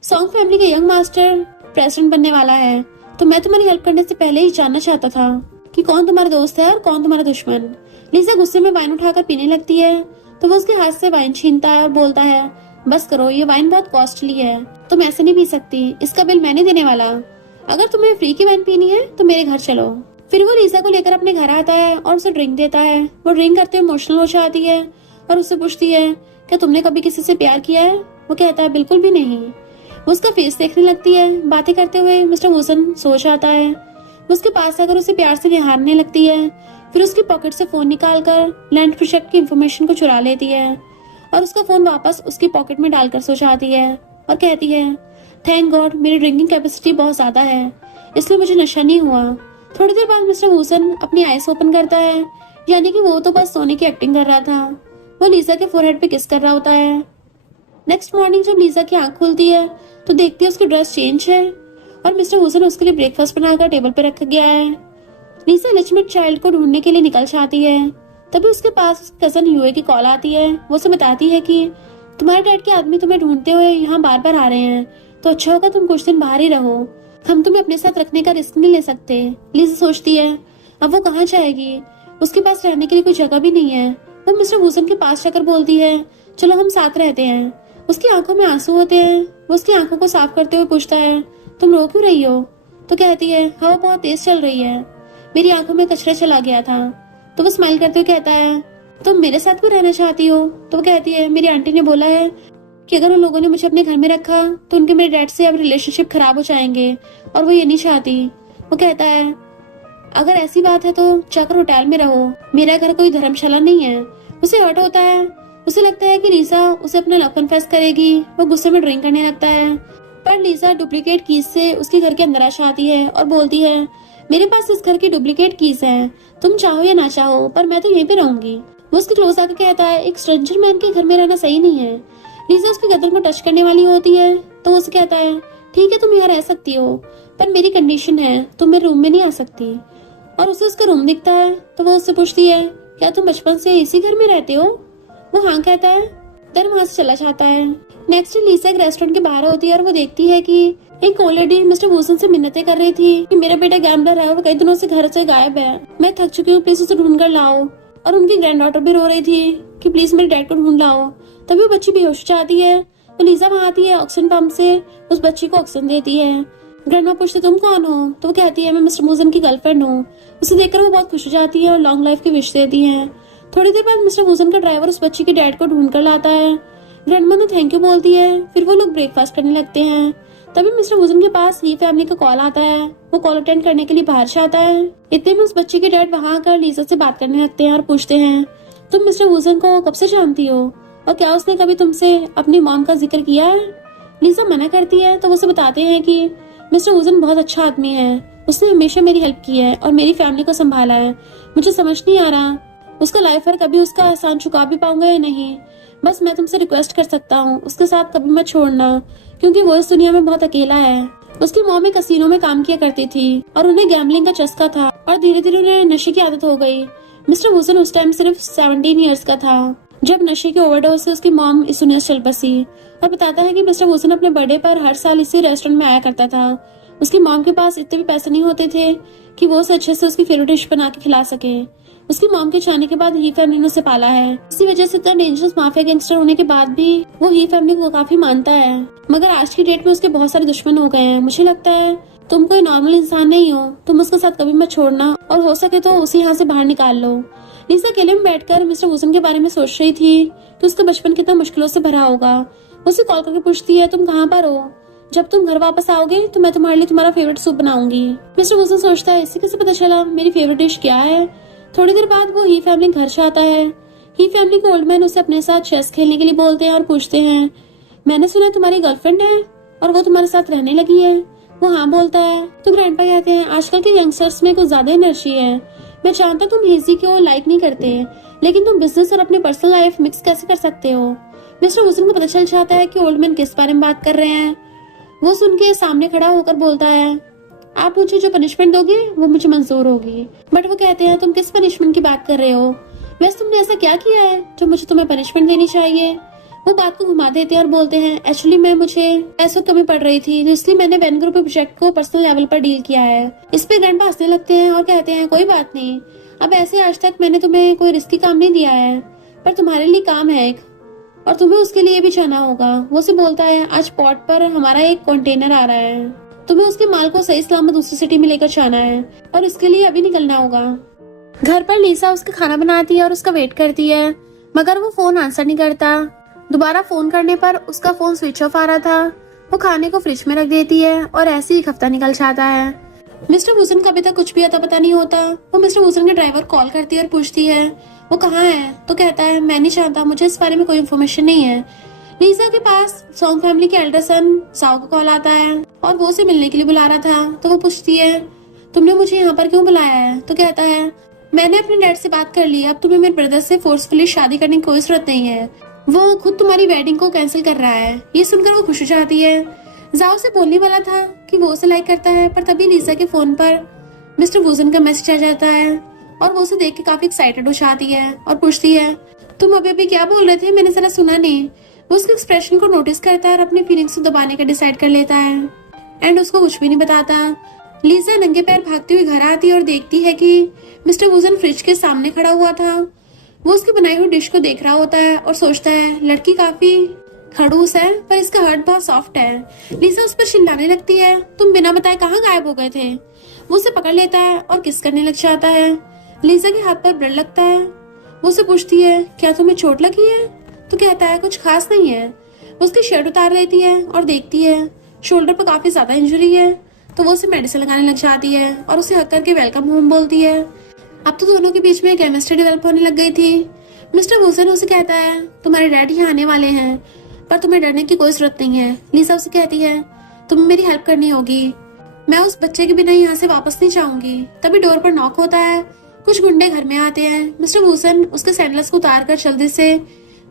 सॉन्ग फैमिली का यंग मास्टर प्रेसिडेंट बनने वाला है, तो मैं तुम्हारी हेल्प करने से पहले ही जानना चाहता था कि कौन तुम्हारा दोस्त है और कौन तुम्हारा दुश्मन। लीसा गुस्से में वाइन उठाकर पीने लगती है तो वो उसके हाथ से वाइन छीनता है और बोलता है बस करो, ये वाइन बहुत कॉस्टली है, तुम ऐसे नहीं पी सकती, इसका बिल मैंने देने वाला, अगर तुम्हें फ्री की वाइन पीनी है तो मेरे घर चलो। फिर वो लीसा को लेकर अपने घर आता है और उसे ड्रिंक देता है। वो ड्रिंक करते हुए इमोशनल हो जाती है और उससे पूछती है क्या तुमने कभी किसी से प्यार किया है। वो कहता है बिल्कुल भी नहीं। वो उसका फेस देखने लगती है। बातें करते हुए मिस्टर वुसन सो जाता है। वो उसके पास आकर उसे प्यार से निहारने लगती है। फिर उसकी पॉकेट से फोन निकालकर लैंड प्रोजेक्ट की इंफॉर्मेशन को चुरा लेती है और उसका फोन वापस उसकी पॉकेट में डालकर सो जाती है और कहती है थैंक गॉड मेरी ड्रिंकिंग कैपेसिटी बहुत ज्यादा है इसलिए मुझे नशा नहीं हुआ। थोड़ी देर बाद मिस्टर वुसन अपनी आईज ओपन करता है, यानी कि वो तो बस सोने की एक्टिंग कर रहा था। वो लीसा के फोरहेड पे किस कर रहा होता है। नेक्स्ट मॉर्निंग जब लीसा की आंख खुलती है तो देखती है उसकी ड्रेस चेंज है और मिस्टर वुसन उसके लिए ब्रेकफास्ट बनाकर टेबल पर रखा गया है। लीसा लेजिटिमेट चाइल्ड को ढूंढने के लिए निकल जाती है। तभी उसके पास कजन यूए की कॉल आती है। वो उसे बताती है कि तुम्हारे डैड के आदमी तुम्हें ढूंढते हुए यहाँ बार बार आ रहे हैं, तो अच्छा होगा तुम कुछ दिन बाहर ही रहो। हम तुम्हें अपने साथ रखने का रिस्क नहीं ले सकते। लीजा सोचती है अब वो कहाँ जाएगी, उसके पास रहने के लिए कोई जगह भी नहीं है। वो मिस्टर वुसन के पास जाकर बोलती है चलो हम साथ रहते हैं। उसकी आंखों में आंसू होते हैं। वो उसकी आंखों को साफ करते हुए पूछता है तुम रो क्यों रही हो? तो कहती है हवा बहुत तेज चल रही है, मेरी आंखों में कचरा चला गया था। तो वो स्माइल करते हुए कहता है तुम मेरे साथ क्यों रहना चाहती हो? तो वो कहती है मेरी आंटी ने बोला है कि अगर उन लोगों ने मुझे अपने घर में रखा तो उनके मेरे डैड से अब रिलेशनशिप खराब हो जाएंगे और वो ये नहीं चाहती। वो कहता है अगर ऐसी बात है तो जाकर होटल में रहो, मेरा घर कोई धर्मशाला नहीं है। उसे हर्ट होता है। उसे लगता है कि लीजा उसे अपना लव कन्फेस करेगी। वो गुस्से में ड्रिंक करने लगता है, पर लीजा डुप्लीकेट कीज से उसके घर के अंदर आ जाती है और बोलती है मेरे पास इस घर की डुप्लीकेट कीज है, तुम चाहो या ना चाहो पर मैं तो यहीं पे रहूंगी। वो उसके क्लोज आकर कहता है एक स्ट्रेंजर मैन के घर में रहना सही नहीं है। लीजा उसके गर्दन को टच करने वाली होती है तो वो उसे कहता है ठीक है तुम यहाँ रह सकती हो, पर मेरी कंडीशन है तुम मेरे रूम में नहीं आ सकती। और उसे उसका रूम दिखता है तो वो उससे पूछती है क्या तुम बचपन से इसी घर में रहते हो? वो हाँ कहता है, देन वहां से चला जाता है। नेक्स्ट लीसा एक रेस्टोरेंट के बाहर होती है और वो देखती है कि एक ओल्ड लेडी मिस्टर वुसन से मिन्नतें कर रही थी कि मेरा बेटा गैम्बलर है, वो कई दिनों से घर से गायब है, मैं थक चुकी हूँ, प्लीज उसे ढूंढ कर लाओ। और उनकी ग्रैंड डॉटर भी रो रही थी कि प्लीज मेरे डैड को ढूंढ लाओ। तभी वो बच्ची बेहोश हो जाती है। तो लीजा वहां आती है, ऑक्सीजन पंप से उस बच्ची को ऑक्सीजन देती है। ग्रैंडमा पूछती तुम कौन हो? तो वो कहती है मैं मिस्टर वुसन की गर्लफ्रेंड हूँ। उसे देखकर वो बहुत खुश हो जाती है और लॉन्ग लाइफ की विश देती है। थोड़ी देर बाद मिस्टर वुसन का ड्राइवर उस बच्ची के डैड को ढूंढ कर लाता है। ग्रैंडमा ने थैंक यू बोलती है, फिर वो लोग ब्रेकफास्ट करने लगते हैं। तभी मिस्टर वुसन के पास ही फैमिली का कॉल आता है। वो कॉल अटेंड करने के लिए बाहर जाता है। इतने में उस बच्चे के डैड वहां आकर लीजा से बात करने लगते हैं और पूछते हैं तुम मिस्टर वुसन को कब से जानती हो और क्या उसने कभी तुमसे अपनी मॉम का जिक्र किया है? लीजा मना करती है तो वो उसे बताते हैं कि मिस्टर वुसन बहुत अच्छा आदमी है, उसने हमेशा मेरी हेल्प की है और मेरी फैमिली को संभाला है। मुझे समझ नहीं आ रहा उसका लाइफ पर कभी उसका एहसान चुका भी पाऊंगा या नहीं। बस मैं तुमसे रिक्वेस्ट कर सकता हूँ उसके साथ कभी मत छोड़ना, क्योंकि वो इस दुनिया में बहुत अकेला है। उसकी मॉम एक कसीनो में काम किया करती थी और उन्हें गैम्बलिंग का चस्का था और धीरे धीरे उन्हें नशे की आदत हो गई। मिस्टर वुसन उस टाइम सिर्फ 17 ईयर्स का था जब नशे के ओवरडोज से उसकी मॉम इस दुनिया से चल बसी। और बताता है कि मिस्टर वुसन अपने बर्थडे पर हर साल इसी रेस्टोरेंट में आया करता था। उसकी मॉम के पास इतने भी पैसे नहीं होते थे कि वो उसे अच्छे से उसकी फेवरेट डिश बना के खिला सके। उसकी मॉम के जाने के बाद ही फैमिली ने उसे पाला है। इसी वजह से इतना डेंजरस माफिया गैंगस्टर होने के बाद भी वो ही फैमिली को काफी मानता है। मगर आज की डेट में उसके बहुत सारे दुश्मन हो गए हैं। मुझे लगता है तुम कोई नॉर्मल इंसान नहीं हो, तुम उसके साथ कभी मत छोड़ना और हो सके तो उसे यहाँ से बाहर निकाल लो। लीसा अकेले में बैठकर मिस्टर वुसन के बारे में सोच रही थी कि उसका बचपन कितना मुश्किलों से भरा होगा। उसे कॉल करके पूछती है तुम कहाँ पर हो? जब तुम घर वापस आओगे तो मैं तुम्हारे लिए तुम्हारा फेवरेट सूप बनाऊंगी। मिस्टर वुसन सोचता है इसे कैसे पता चला मेरी फेवरेट डिश क्या है। थोड़ी देर बाद वो ही फैमिली घर से आता है। ही फैमिली के ओल्ड मैन उसे अपने साथ चेस खेलने के लिए बोलते हैं और पूछते हैं मैंने सुना तुम्हारी गर्लफ्रेंड है और वो तुम्हारे साथ रहने लगी है? वो हाँ बोलता है। तो ग्रैंडपा कहते हैं आजकल के यंगस्टर्स में कुछ ज्यादा एनर्जी है। मैं जानता तुम हेजी को लाइक नहीं करते, लेकिन तुम बिजनेस और अपनी पर्सनल लाइफ मिक्स कैसे कर सकते हो? मिस्टर वुसन को पता चल जाता है कि ओल्ड मैन किस बारे में बात कर रहे हैं। वो सुन के सामने खड़ा होकर बोलता है आप मुझे जो पनिशमेंट दोगे वो मुझे मंजूर होगी। बट वो कहते हैं तुम किस पनिशमेंट की बात कर रहे हो? वैसे तुमने ऐसा क्या किया है जो मुझे तुम्हें पनिशमेंट देनी चाहिए? वो बात को घुमा देते हैं और बोलते हैं एक्चुअली मुझे पैसों की कमी पड़ रही थी, तो इसलिए मैंने वैन ग्रुप प्रोजेक्ट को पर्सनल लेवल पर डील किया है। इस पे ग्रैंडपा हंसने लगते हैं और कहते हैं कोई बात नहीं, अब ऐसे आज तक मैंने तुम्हें कोई रिस्की काम नहीं दिया है, पर तुम्हारे लिए काम है एक और तुम्हें उसके लिए भी जाना होगा। वो से बोलता है आज पोर्ट पर हमारा एक कंटेनर आ रहा है, तुम्हें उसके माल को सही सलामत दूसरी सिटी में लेकर जाना है और इसके लिए अभी निकलना होगा। घर पर लीसा उसका खाना बनाती है और उसका वेट करती है, मगर वो फोन आंसर नहीं करता। दोबारा फोन करने पर उसका फोन स्विच ऑफ आ रहा था। वो खाने को फ्रिज में रख देती है और ऐसे ही एक हफ्ता निकल जाता है। मिस्टर वुसन का अभी तक कुछ भी अता पता नहीं होता। वो मिस्टर वुसन के ड्राइवर कॉल करती है और पूछती है वो कहाँ है? तो कहता है मैं नहीं जानता, मुझे इस बारे में कोई इन्फॉर्मेशन नहीं है। लीजा के पास सॉन्ग फैमिली के एल्डर सन साओ का कॉल आता है और वो उसे मिलने के लिए बुला रहा था। तो वो पूछती है तुमने मुझे यहाँ पर क्यों बुलाया है? तो कहता है मैंने अपने डैड से बात कर ली, अब तुम्हें मेरे ब्रदर से फोर्सफुली शादी करने की कोई जरूरत नहीं है, वो खुद तुम्हारी वेडिंग को कैंसिल कर रहा है। ये सुनकर वो खुश हो जाती है। जाओ से बोलने वाला था कि वो उसे लाइक करता है, पर तभी लीजा के फोन पर मिस्टर वुसन का मैसेज आ जाता है और वो उसे देख के काफी एक्साइटेड हो जाती है और पूछती है तुम अभी अभी क्या बोल रहे थे? मैंने जरा सुना नहीं। वो उसके एक्सप्रेशन को नोटिस करता है और अपनी फीलिंग्स को दबाने का डिसाइड कर लेता है एंड उसको कुछ भी नहीं बताता। लीजा नंगे पैर भागती हुई घर आती है और देखती है कि मिस्टर वुजन फ्रिज के सामने खड़ा हुआ था। वो उसकी बनाई हुई डिश को देख रहा होता है और सोचता है लड़की काफी खड़ूस है पर इसका हार्ट बहुत सॉफ्ट है। लीजा उस पर चिल्लाने लगती है, तुम बिना बताए कहाँ गायब हो गए थे। वो उसे पकड़ लेता है और किस करने लग जाता है। लीजा के हाथ पर ब्लड लगता है। वो उसे पूछती है, क्या तुम्हें चोट लगी है? तो कहता है कुछ खास नहीं है। वो उसकी शर्ट उतार लेती है और देखती है शोल्डर पर काफी ज्यादा इंजरी है। तो वो उसे मेडिसिन लगाने लग जाती है और उसे हक करके वेलकम होम बोलती है। अब तो दोनों के बीच में केमिस्ट्री डेवलप होने लग गई थी। मिस्टर वुजन उसे कहता है, तुम्हारे डैड यहाँ आने वाले हैं पर तुम्हें डरने की कोई जरूरत नहीं है। लीजा उसे कहती है, तुम्हें मेरी हेल्प करनी होगी, मैं उस बच्चे के बिना यहाँ से वापस नहीं जाऊंगी। तभी डोर पर नॉक होता है। कुछ गुंडे घर में आते हैं। मिस्टर वुजन उसके सैंडल्स को उतार कर जल्दी से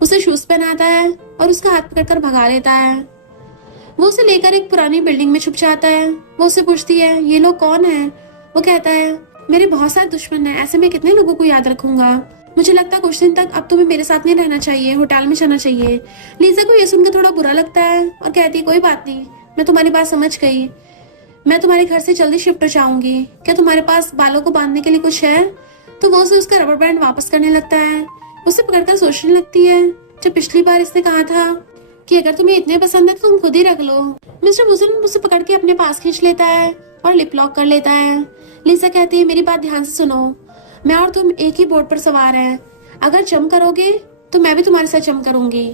उसे शूज पहनाता है और उसका हाथ पकड़कर भगा लेता है। वो उसे लेकर एक पुरानी बिल्डिंग में छुप जाता है। वो उसे पूछती है, ये लोग कौन है? वो कहता है, मेरे बहुत सारे दुश्मन हैं, ऐसे में कितने लोगों को याद रखूंगा। मुझे लगता है कुछ दिन तक अब तुम्हें मेरे साथ नहीं रहना चाहिए, होटल में जाना चाहिए। लीजा को ये सुनकर थोड़ा बुरा लगता है और कहती है, कोई बात नहीं, मैं तुम्हारी बात समझ गई, मैं तुम्हारे घर से जल्दी शिफ्ट हो जाऊंगी। क्या तुम्हारे पास बालों को बांधने के लिए कुछ है? तो वो उसे उसका रबर बैंड वापस करने लगता है। उसे पकड़कर सोचने लगती है, जब पिछली बार इसने कहा था कि अगर तुम्हें इतने पसंद है तो तुम खुद ही रख लो। मिस्टर वुजन उसे पकड़ के अपने पास खींच लेता है और लिप लॉक कर लेता है। लीजा कहती है, मेरी बात ध्यान से सुनो, मैं और तुम एक ही बोट पर सवार हैं। अगर जंप करोगे तो मैं भी तुम्हारे साथ जंप करूंगी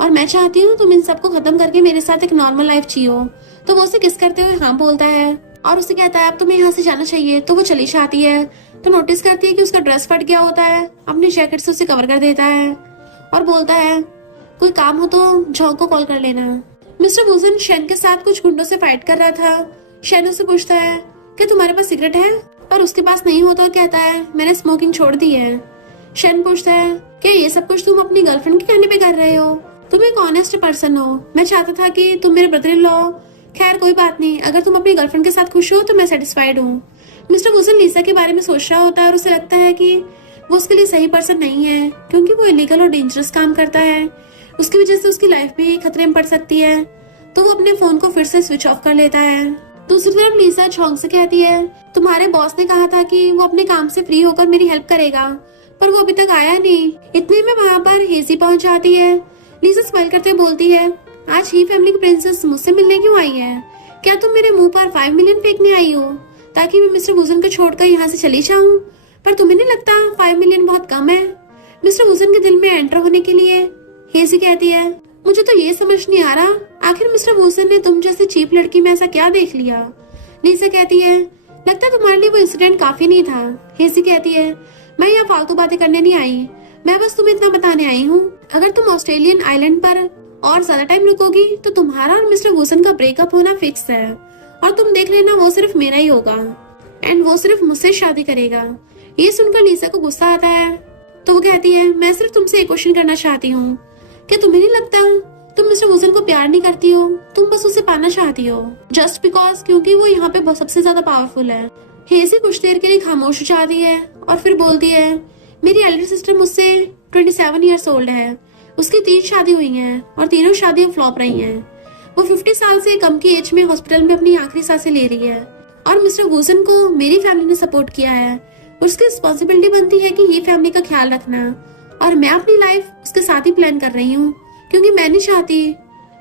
और मैं चाहती हूँ तुम इन सबको खत्म करके मेरे साथ एक नॉर्मल लाइफ जियो। तो वो उसे किस करते हुए हाँ बोलता है और उसे कहता है, अब तुम्हें यहाँ से जाना चाहिए। तो वो चली जाती है तो नोटिस करती है कि उसका ड्रेस फट गया होता है। अपनी जैकेट से उसे कवर कर देता है और बोलता है, कोई काम हो तो जॉ को कॉल कर लेना। मिस्टर वुजन शेन के साथ कुछ गुंडों से फाइट कर रहा था। शेन उसे पूछता है कि तुम्हारे पास सिगरेट है, पर उसके पास नहीं होता और कहता है, मैंने स्मोकिंग छोड़ दी है। शेन पूछता है कि ये सब कुछ तुम अपनी गर्लफ्रेंड के कहने पे कर रहे हो? तुम एक ऑनेस्ट पर्सन हो, मैं चाहता था कि तुम मेरे ब्रदर इन लॉ। खैर कोई बात नहीं, अगर तुम अपनी गर्लफ्रेंड के साथ खुश हो तो मैं सेटिस्फाइड हूँ। मिस्टर वुजन लीजा के बारे में सोच रहा होता है और उसे लगता है कि वो उसके लिए सही पर्सन नहीं है, क्योंकि वो इलीगल और डेंजरस काम करता है। उसकी वजह से उसकी लाइफ भी खतरे में पड़ सकती है। तो वो अपने फोन को फिर से स्विच ऑफ कर लेता है। दूसरी तरफ लीजा झोंक से कहती है, तुम्हारे बॉस ने कहा था कि वो अपने काम से फ्री होकर मेरी हेल्प करेगा, पर वो अभी तक आया नहीं। इतने में वहाँ पर हेजी पहुँच जाती है। लीजा स्माइल करते बोलती है, आज ही फैमिली की प्रिंसेस मुझसे मिलने क्यों आई है? क्या तुम मेरे मुंह पर 5 मिलियन फेंकने आई हो ताकि मैं मिस्टर वुजन को छोड़कर यहाँ से चली जाऊँ? पर तुम्हें नहीं लगता 5 मिलियन बहुत कम है मिस्टर वुजन के दिल में एंटर होने के लिए? हेजी कहती है, मुझे तो ये समझ नहीं आ रहा आखिर मिस्टर वुजन ने तुम जैसी चीप लड़की में ऐसा क्या देख लिया। लीजा कहती है, लगता है तुम्हारे लिए वो इंसिडेंट काफी नहीं था। हेजी कहती है, मैं यहाँ फालतू बातें करने नहीं आई, मैं बस तुम्हें इतना बताने आई हूँ, अगर तुम ऑस्ट्रेलियन आइलैंड पर और ज्यादा टाइम रुकोगी तो तुम्हारा और मिस्टर वुजन का ब्रेकअप होना फिक्स है और तुम देख लेना वो सिर्फ मेरा ही होगा एंड वो सिर्फ मुझसे शादी करेगा। ये सुनकर लीजा को गुस्सा आता है तो वो कहती है, मैं सिर्फ तुमसे एक क्वेश्चन करना चाहती हूँ, क्या तुम्हें नहीं लगता तुम मिस्टर वुजन को प्यार नहीं करती हो, तुम बस उसे पाना चाहती हो जस्ट बिकॉज क्योंकि वो यहाँ पे सबसे ज्यादा पावरफुल है। हेजी कुछ देर के लिए खामोश हो जाती है और फिर बोलती है, मेरी एल्डर सिस्टर मुझसे 27 ईयर्स ओल्ड है, उसकी 3 शादी हुई हैं और तीनों शादियां फ्लॉप रही हैं। वो 50 साल से कम की एज में हॉस्पिटल में अपनी आखिरी सांसें ले रही है और मिस्टर वुजन को मेरी फैमिली ने सपोर्ट किया है। उसकी रिस्पॉन्सिबिलिटी बनती है कि ये फैमिली का ख्याल रखना और मैं अपनी लाइफ उसके साथ ही प्लान कर रही हूँ, क्योंकि मैं नहीं चाहती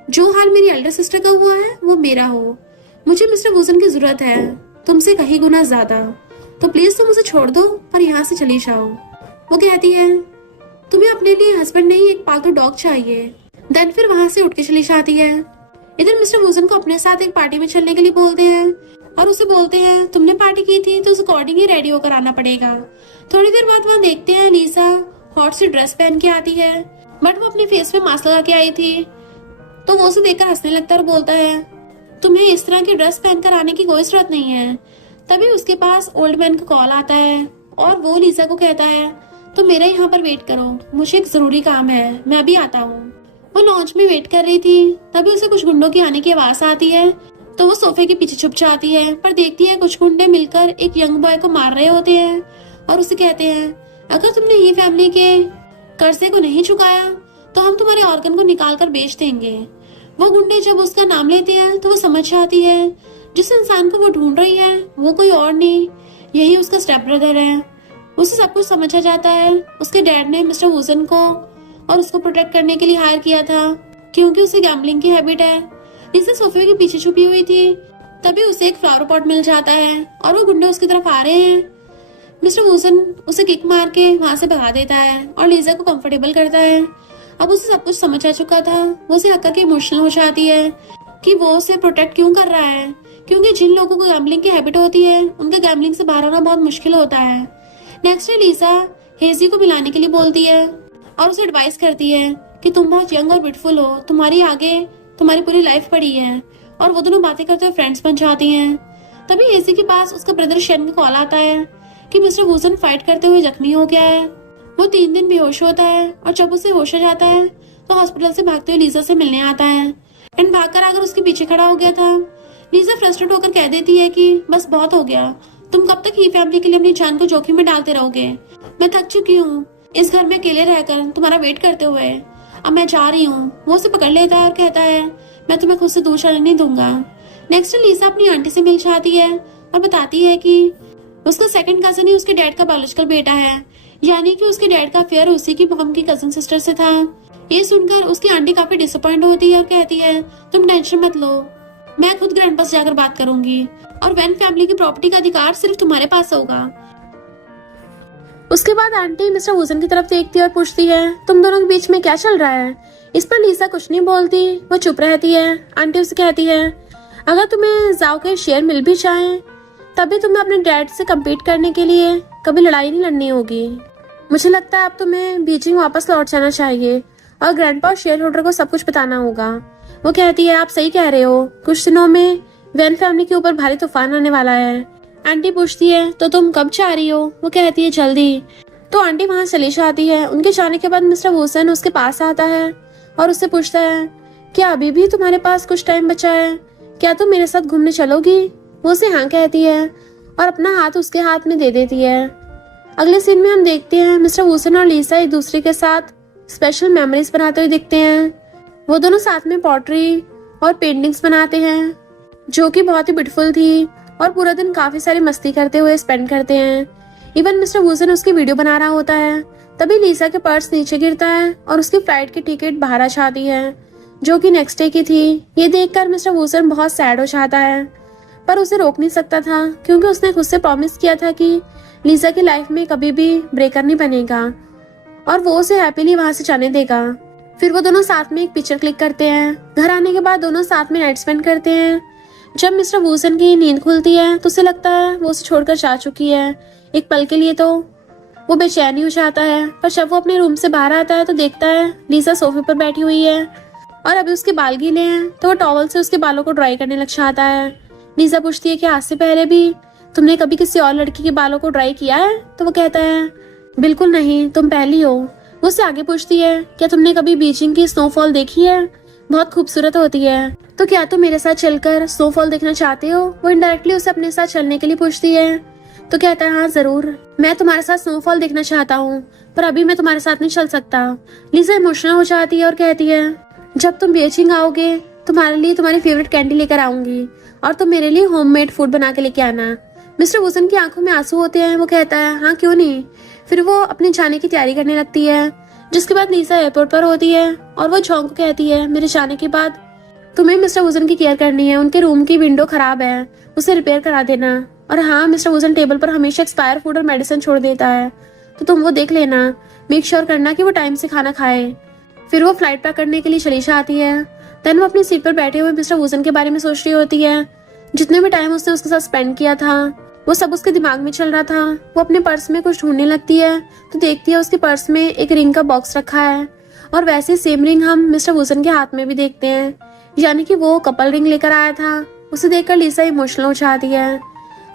जो हाल मेरी एल्डर सिस्टर का हुआ है वो मेरा हो। मुझे मिस्टर वुजन की जरूरत है तुमसे कहीं गुना ज्यादा, तो प्लीज तुम उसे छोड़ दो और यहाँ से चली जाओ। वो कहती है, तुम्हें अपने लिए हस्बैंड नहीं एक पालतू डॉग चाहिए। देन फिर वहाँ से उठ के चली जाती है। इधर मिस्टर वुजन को अपने साथ एक पार्टी में चलने के लिए बोलते हैं और उसे बोलते हैं, तुमने पार्टी की थी तो उस अकॉर्डिंग ही रेडी होकर आना पड़ेगा। थोड़ी देर बाद वहाँ देखते हैं लीजा हॉट सी ड्रेस पहन के आती है, बट वो अपने फेस पे मास्क लगा के आई थी। तो वो उसे देखकर हंसने लगता है और बोलता है, तुम्हें इस तरह की ड्रेस पहनकर आने की कोई जरूरत नहीं है। तभी उसके पास ओल्ड मैन का कॉल आता है और वो लीजा को कहता है, तो मेरे यहाँ पर वेट करो, मुझे एक जरूरी काम है, मैं अभी आता हूँ। वो लॉन्च में वेट कर रही थी, तभी उसे कुछ गुंडों की आने की आवाज आती है तो वो सोफे के पीछे छुप जाती है, पर देखती है कुछ गुंडे मिलकर एक यंग बॉय को मार रहे होते हैं और उसे कहते हैं, अगर तुमने ही फैमिली के कर्जे को नहीं चुकाया तो हम तुम्हारे ऑर्गन को निकाल कर बेच देंगे। वो गुंडे जब उसका नाम लेते हैं तो वो समझ जाती है जिस इंसान को वो ढूंढ रही है वो कोई और नहीं, यही उसका स्टेप ब्रदर है। उसे सब कुछ समझ आ जाता है। उसके डैड ने मिस्टर वुजन को और उसको प्रोटेक्ट करने के लिए हायर किया था क्योंकि उसे गैम्बलिंग की हैबिट है। लिसा सोफे के पीछे छुपी हुई थी, तभी उसे एक फ्लावर पॉट मिल जाता है और वो गुंडे उसकी तरफ आ रहे हैं। मिस्टर वुजन उसे किक मार के वहां से भगा देता है और लीजा को कंफर्टेबल करता है। अब उसे सब कुछ समझ आ चुका था। वो उसे हक करके इमोशनल हो जाती है कि वो उसे प्रोटेक्ट क्यों कर रहा है, क्योंकि जिन लोगों को गैम्बलिंग की हैबिट होती है उनका गैम्बलिंग से बाहर आना बहुत मुश्किल होता है। नेक्स्ट डे लीसा हेजी को मिलाने के लिए बोलती है और उसे एडवाइस करती है कि तुम बहुत यंग और ब्यूटीफुल हो, तुम्हारी आगे तुम्हारी पूरी लाइफ पड़ी है। और वो दोनों बातें करते हुए फ्रेंड्स बन जाती हैं। तभी हेजी के पास उसका ब्रदर शेन का कॉल आता है कि मिस्टर वुजन फाइट करते हुए जख्मी हो गया है। वो 3 दिन बेहोश होता है और जब उसे होश आ जाता है तो हॉस्पिटल से भागते हुए लीजा से मिलने आता है एंड भागकर आकर उसके पीछे खड़ा हो गया था। लीजा फ्रस्ट्रेट होकर कह देती है कि बस बहुत हो गया, तुम कब तक ही फैमिली के लिए अपनी जान को जोखिम में डालते रहोगे। मैं थक चुकी हूँ इस घर में अकेले रहकर तुम्हारा वेट करते हुए, अब मैं जा रही हूँ। वो उसे पकड़ लेता है और कहता है मैं तुम्हें खुद से दूर चलने नहीं दूंगा। नेक्स्ट लीसा अपनी आंटी से मिल जाती है और बताती है कि उसका सेकंड कजन ही उसके डैड का बायोलॉजिकल बेटा है, यानी कि उसके डैड का अफेयर उसी की मॉम की कजन सिस्टर से था। ये सुनकर उसकी आंटी काफी डिसअपॉइंट होती है और कहती है तुम टेंशन मत लो, मैं खुद ग्रैंडपा से जाकर बात करूंगी और वैन फैमिली की प्रॉपर्टी का अधिकार सिर्फ तुम्हारे पास होगा। उसके बाद आंटी मिस्टर वुजन की तरफ देखती है और पूछती है तुम दोनों के बीच में क्या चल रहा है। इस पर लीसा कुछ नहीं बोलती, वो चुप रहती है। आंटी उसे कहती है अगर तुम्हें जाओ के शेयर मिल भी जाए तभी तुम्हें अपने डैड से कम्पीट करने के लिए कभी लड़ाई नहीं लड़नी होगी। मुझे लगता है अब तुम्हें बीजिंग वापस लौट जाना चाहिए और ग्रैंडपा और शेयर होल्डर को सब कुछ बताना होगा। वो कहती है आप सही कह रहे हो, कुछ दिनों में वैन फैमिली के ऊपर भारी तूफान आने वाला है। आंटी पूछती है तो तुम कब जा रही हो। वो कहती है जल्दी। तो आंटी वहां चली जाती है। उनके जाने के बाद मिस्टर वुजन उसके पास आता है और उससे पूछता है क्या अभी भी तुम्हारे पास कुछ टाइम बचा है, क्या तुम मेरे साथ घूमने चलोगी। वो उसे हाँ कहती है और अपना हाथ उसके हाथ में दे देती है। अगले सीन में हम देखते हैं मिस्टर वुजन और लीसा एक दूसरे के साथ स्पेशल मेमोरीज बनाते हुए दिखते हैं। वो दोनों साथ में पॉटरी और पेंटिंग्स बनाते हैं जो कि बहुत ही ब्यूटीफुल थी और पूरा दिन काफी सारी मस्ती करते हुए स्पेंड करते हैं। इवन मिस्टर वुजन उसकी वीडियो बना रहा होता है, तभी लीसा के पर्स नीचे गिरता है और उसकी फ्लाइट की टिकट बाहर आ जाती है जो कि नेक्स्ट डे की थी। ये देखकर मिस्टर वुजन बहुत सैड हो जाता है पर उसे रोक नहीं सकता था क्योंकि उसने खुद से प्रॉमिस किया था कि लीसा की लाइफ में कभी भी ब्रेकर नहीं बनेगा और वो उसे हैप्पीली वहां से जाने देगा। फिर वो दोनों साथ में एक पिक्चर क्लिक करते हैं। घर आने के बाद दोनों साथ में नाइट स्पेंड करते हैं। जब मिस्टर वुजन की नींद खुलती है तो उसे लगता है वो उसे छोड़कर जा चुकी है। एक पल के लिए तो वो बेचैन ही हो जाता है, पर जब वो अपने रूम से बाहर आता है तो देखता है लीसा सोफे पर बैठी हुई है और अभी उसके बाल गीले हैं तो वो टॉवल से उसके बालों को ड्राई करने लग जाता है। लीसा पूछती है कि आज से पहले भी तुमने कभी किसी और लड़की के बालों को ड्राई किया है। तो वो कहता है बिल्कुल नहीं, तुम पहली हो। वो उससे आगे पूछती है क्या तुमने कभी बीजिंग की स्नोफॉल देखी है, बहुत खूबसूरत होती है, तो क्या तुम मेरे साथ चलकर स्नोफॉल देखना चाहते हो। वो इनडायरेक्टली उसे अपने साथ चलने के लिए पूछती है तो कहता है हाँ जरूर, मैं तुम्हारे साथ स्नोफॉल देखना चाहता हूँ पर अभी मैं तुम्हारे साथ नहीं चल सकता। लीसा इमोशनल हो जाती है और कहती है जब तुम बीजिंग आओगे तुम्हारे लिए तुम्हारी फेवरेट कैंडी लेकर आऊंगी और तुम मेरे लिए होममेड फूड बना के लेके आना। मिस्टर वुजन की आंखों में आंसू होते हैं। वो कहता है हाँ क्यों नहीं। फिर वो अपने जाने की तैयारी करने लगती है। जिसके बाद लीसा एयरपोर्ट पर होती है और वो जॉन को कहती है मेरे जाने के बाद तुम्हें मिस्टर वुजन की केयर करनी है, उनके रूम की विंडो खराब है, उसे रिपेयर करा देना। और हाँ, मिस्टर वुजन टेबल पर हमेशा एक्सपायर फूड और मेडिसिन छोड़ देता है तो तुम वो देख लेना, मेक श्योर करना कि वो टाइम से खाना खाए। फिर वो फ्लाइट पैक करने के लिए चली जाती है। देन वो अपनी सीट पर बैठे हुए मिस्टर वुजन के बारे में सोच रही होती है। जितने भी टाइम उसने उसके साथ स्पेंड किया था वो सब उसके दिमाग में चल रहा था। वो अपने पर्स में कुछ ढूंढने लगती है तो देखती है उसके पर्स में एक रिंग का बॉक्स रखा है और वैसे सेम रिंग हम मिस्टर वुजन के हाथ में भी देखते हैं, यानी कि वो कपल रिंग लेकर आया था। उसे देखकर लीसा इमोशनल हो जाती है।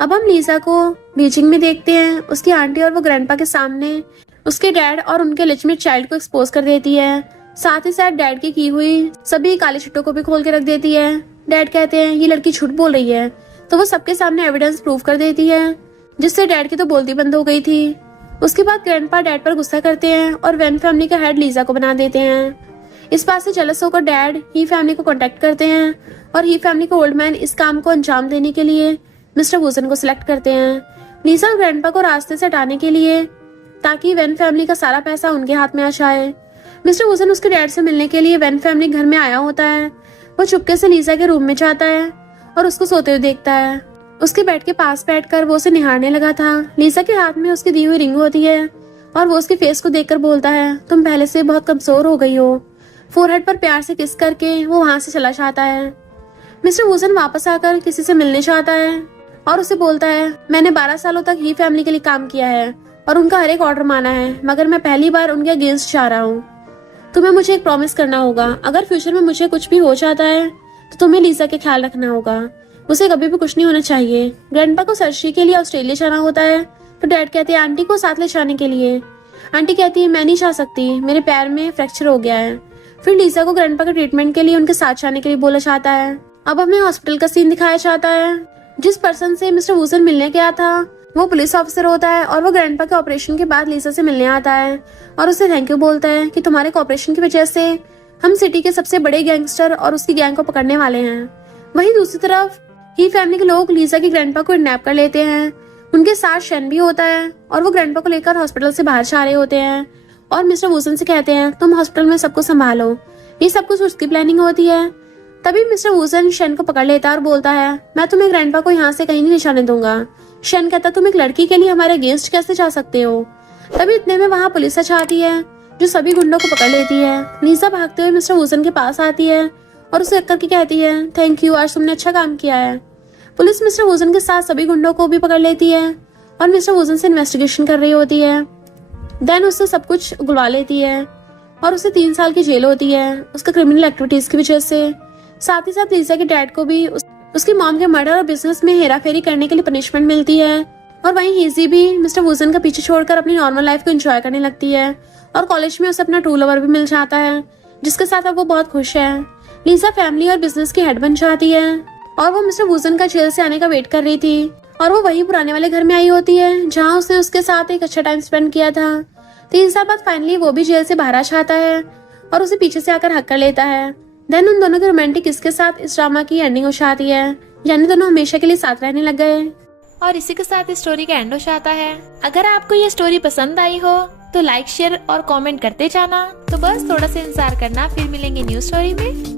अब हम लीसा को बीजिंग में देखते हैं। उसकी आंटी और वो ग्रैंडपा के सामने उसके डैड और उनके लेजिटिमेट चाइल्ड को एक्सपोज कर देती है। साथ ही साथ डैड की हुई सभी काले चिट्टों को भी खोल के रख देती है। डैड कहते हैं ये लड़की झूठ बोल रही है तो वो सबके सामने एविडेंस प्रूव कर देती है जिससे डैड की तो बोलती बंद हो गई थी। उसके बाद ग्रैंडपा डैड पर गुस्सा करते हैं और वेन फैमिली का हेड लीजा को बना देते हैं। इस बात से जेलस होकर डैड ही फैमिली को कांटेक्ट करते हैं और ही फैमिली को ओल्ड मैन इस काम को अंजाम देने के लिए मिस्टर वुजन को सिलेक्ट करते हैं, लीजा और ग्रैंडपा को रास्ते से हटाने के लिए, ताकि वेन फैमिली का सारा पैसा उनके हाथ में आ जाए। मिस्टर वुजन उसके डैड से मिलने के लिए वेन फैमिली घर में आया होता है। वो चुपके से लीजा के रूम में जाता है और उसको सोते हुए देखता है। उसके बेड के पास बैठकर वो उसे निहारने लगा था। लीजा के हाथ में उसकी दी हुई रिंग होती है और वो उसके फेस को देखकर बोलता है, तुम पहले से बहुत कमजोर हो गई हो। फोरहेड पर प्यार से किस करके वो वहां से चला जाता है। मिस्टर वुजन वापस आकर किसी से मिलने चाहता है और उसे बोलता है, मैंने 12 सालों तक ही फैमिली के लिए काम किया है और उनका हर एक ऑर्डर माना है, मगर मैं पहली बार उनके अगेंस्ट जा रहा हूँ। तुम्हें मुझे एक प्रॉमिस करना होगा, अगर फ्यूचर में मुझे कुछ भी हो जाता है तो तुम्हें लीजा के ख्याल रखना होगा, उसे कभी भी कुछ नहीं होना चाहिए। ग्रैंडपा को सर्जरी के लिए ऑस्ट्रेलिया जाना होता है तो डैड कहते हैं आंटी को साथ ले जाने के लिए। आंटी कहती है मैं नहीं जा सकती, मेरे पैर में फ्रैक्चर हो गया है। फिर लीजा को ग्रैंडपा के ट्रीटमेंट के लिए उनके साथ जाने के लिए बोला जाता है। अब हमें हॉस्पिटल का सीन दिखाया जाता है। जिस पर्सन से मिस्टर वुजन मिलने गया था वो पुलिस ऑफिसर होता है और वो ग्रैंडपा के ऑपरेशन के बाद लीजा से मिलने आता है और उसे थैंक यू बोलता है कि तुम्हारे ऑपरेशन की वजह से हम सिटी के सबसे बड़े गैंगस्टर और उसकी गैंग को पकड़ने वाले हैं। वहीं दूसरी तरफ ही फैमिली के लोग लीजा की ग्रैंडपा को किडनैप कर लेते हैं। उनके साथ शन भी होता है और वो ग्रैंडपा को लेकर हॉस्पिटल से बाहर जा रहे होते हैं और मिस्टर वुजन से कहते हैं तुम हॉस्पिटल में सबको संभालो, ये सब कुछ उसकी प्लानिंग होती है। तभी मिस्टर वुजन शन को पकड़ लेता है और बोलता है मैं तुम्हें ग्रैंडपा को यहाँ से कहीं नहीं जाने दूंगा। शन कहता तुम एक लड़की के लिए हमारे अगेंस्ट कैसे जा सकते हो। तभी इतने में वहाँ पुलिस आती है जो सभी गुंडों को पकड़ लेती है। लीजा भागते हुए मिस्टर वुजन के पास आती है और उसे अक्कर की कहती है थैंक यू, आज तुमने अच्छा काम किया है। पुलिस मिस्टर वुजन के साथ सभी गुंडों को भी पकड़ लेती है और मिस्टर वुजन से इन्वेस्टिगेशन कर रही होती है। देन उससे सब कुछ उगलवा लेती है और उसे 3 साल की जेल होती है उसका क्रिमिनल एक्टिविटीज की वजह से। साथ ही साथ लीजा के डैड को भी उसकी मॉम के मर्डर और बिजनेस में हेराफेरी करने के लिए पनिशमेंट मिलती है। और वहीं हीजी भी मिस्टर वुजन का पीछे छोड़कर अपनी नॉर्मल लाइफ को एंजॉय करने लगती है और कॉलेज में उसे अपना ट्रू लवर भी मिल जाता है जिसके साथ अब वो बहुत खुश है। लीजा फैमिली और बिजनेस की हेड बन जाती है और वो मिस्टर वुजन का जेल से आने का वेट कर रही थी और वो वही पुराने वाले घर में आई होती है जहाँ उसने उसके साथ एक अच्छा टाइम स्पेंड किया था। 3 साल बाद फाइनली वो भी जेल से बाहर आ जाता है और उसे पीछे से आकर हक कर लेता है। देन उन दोनों के रोमांटिक किस के साथ इस ड्रामा की एंडिंग हो जाती है, यानी दोनों हमेशा के लिए साथ रहने लग गए। और इसी के साथ इस स्टोरी का एंड हो जाता है। अगर आपको ये स्टोरी पसंद आई हो तो लाइक शेयर और कमेंट करते जाना। तो बस थोड़ा सा इंतजार करना, फिर मिलेंगे न्यू स्टोरी में।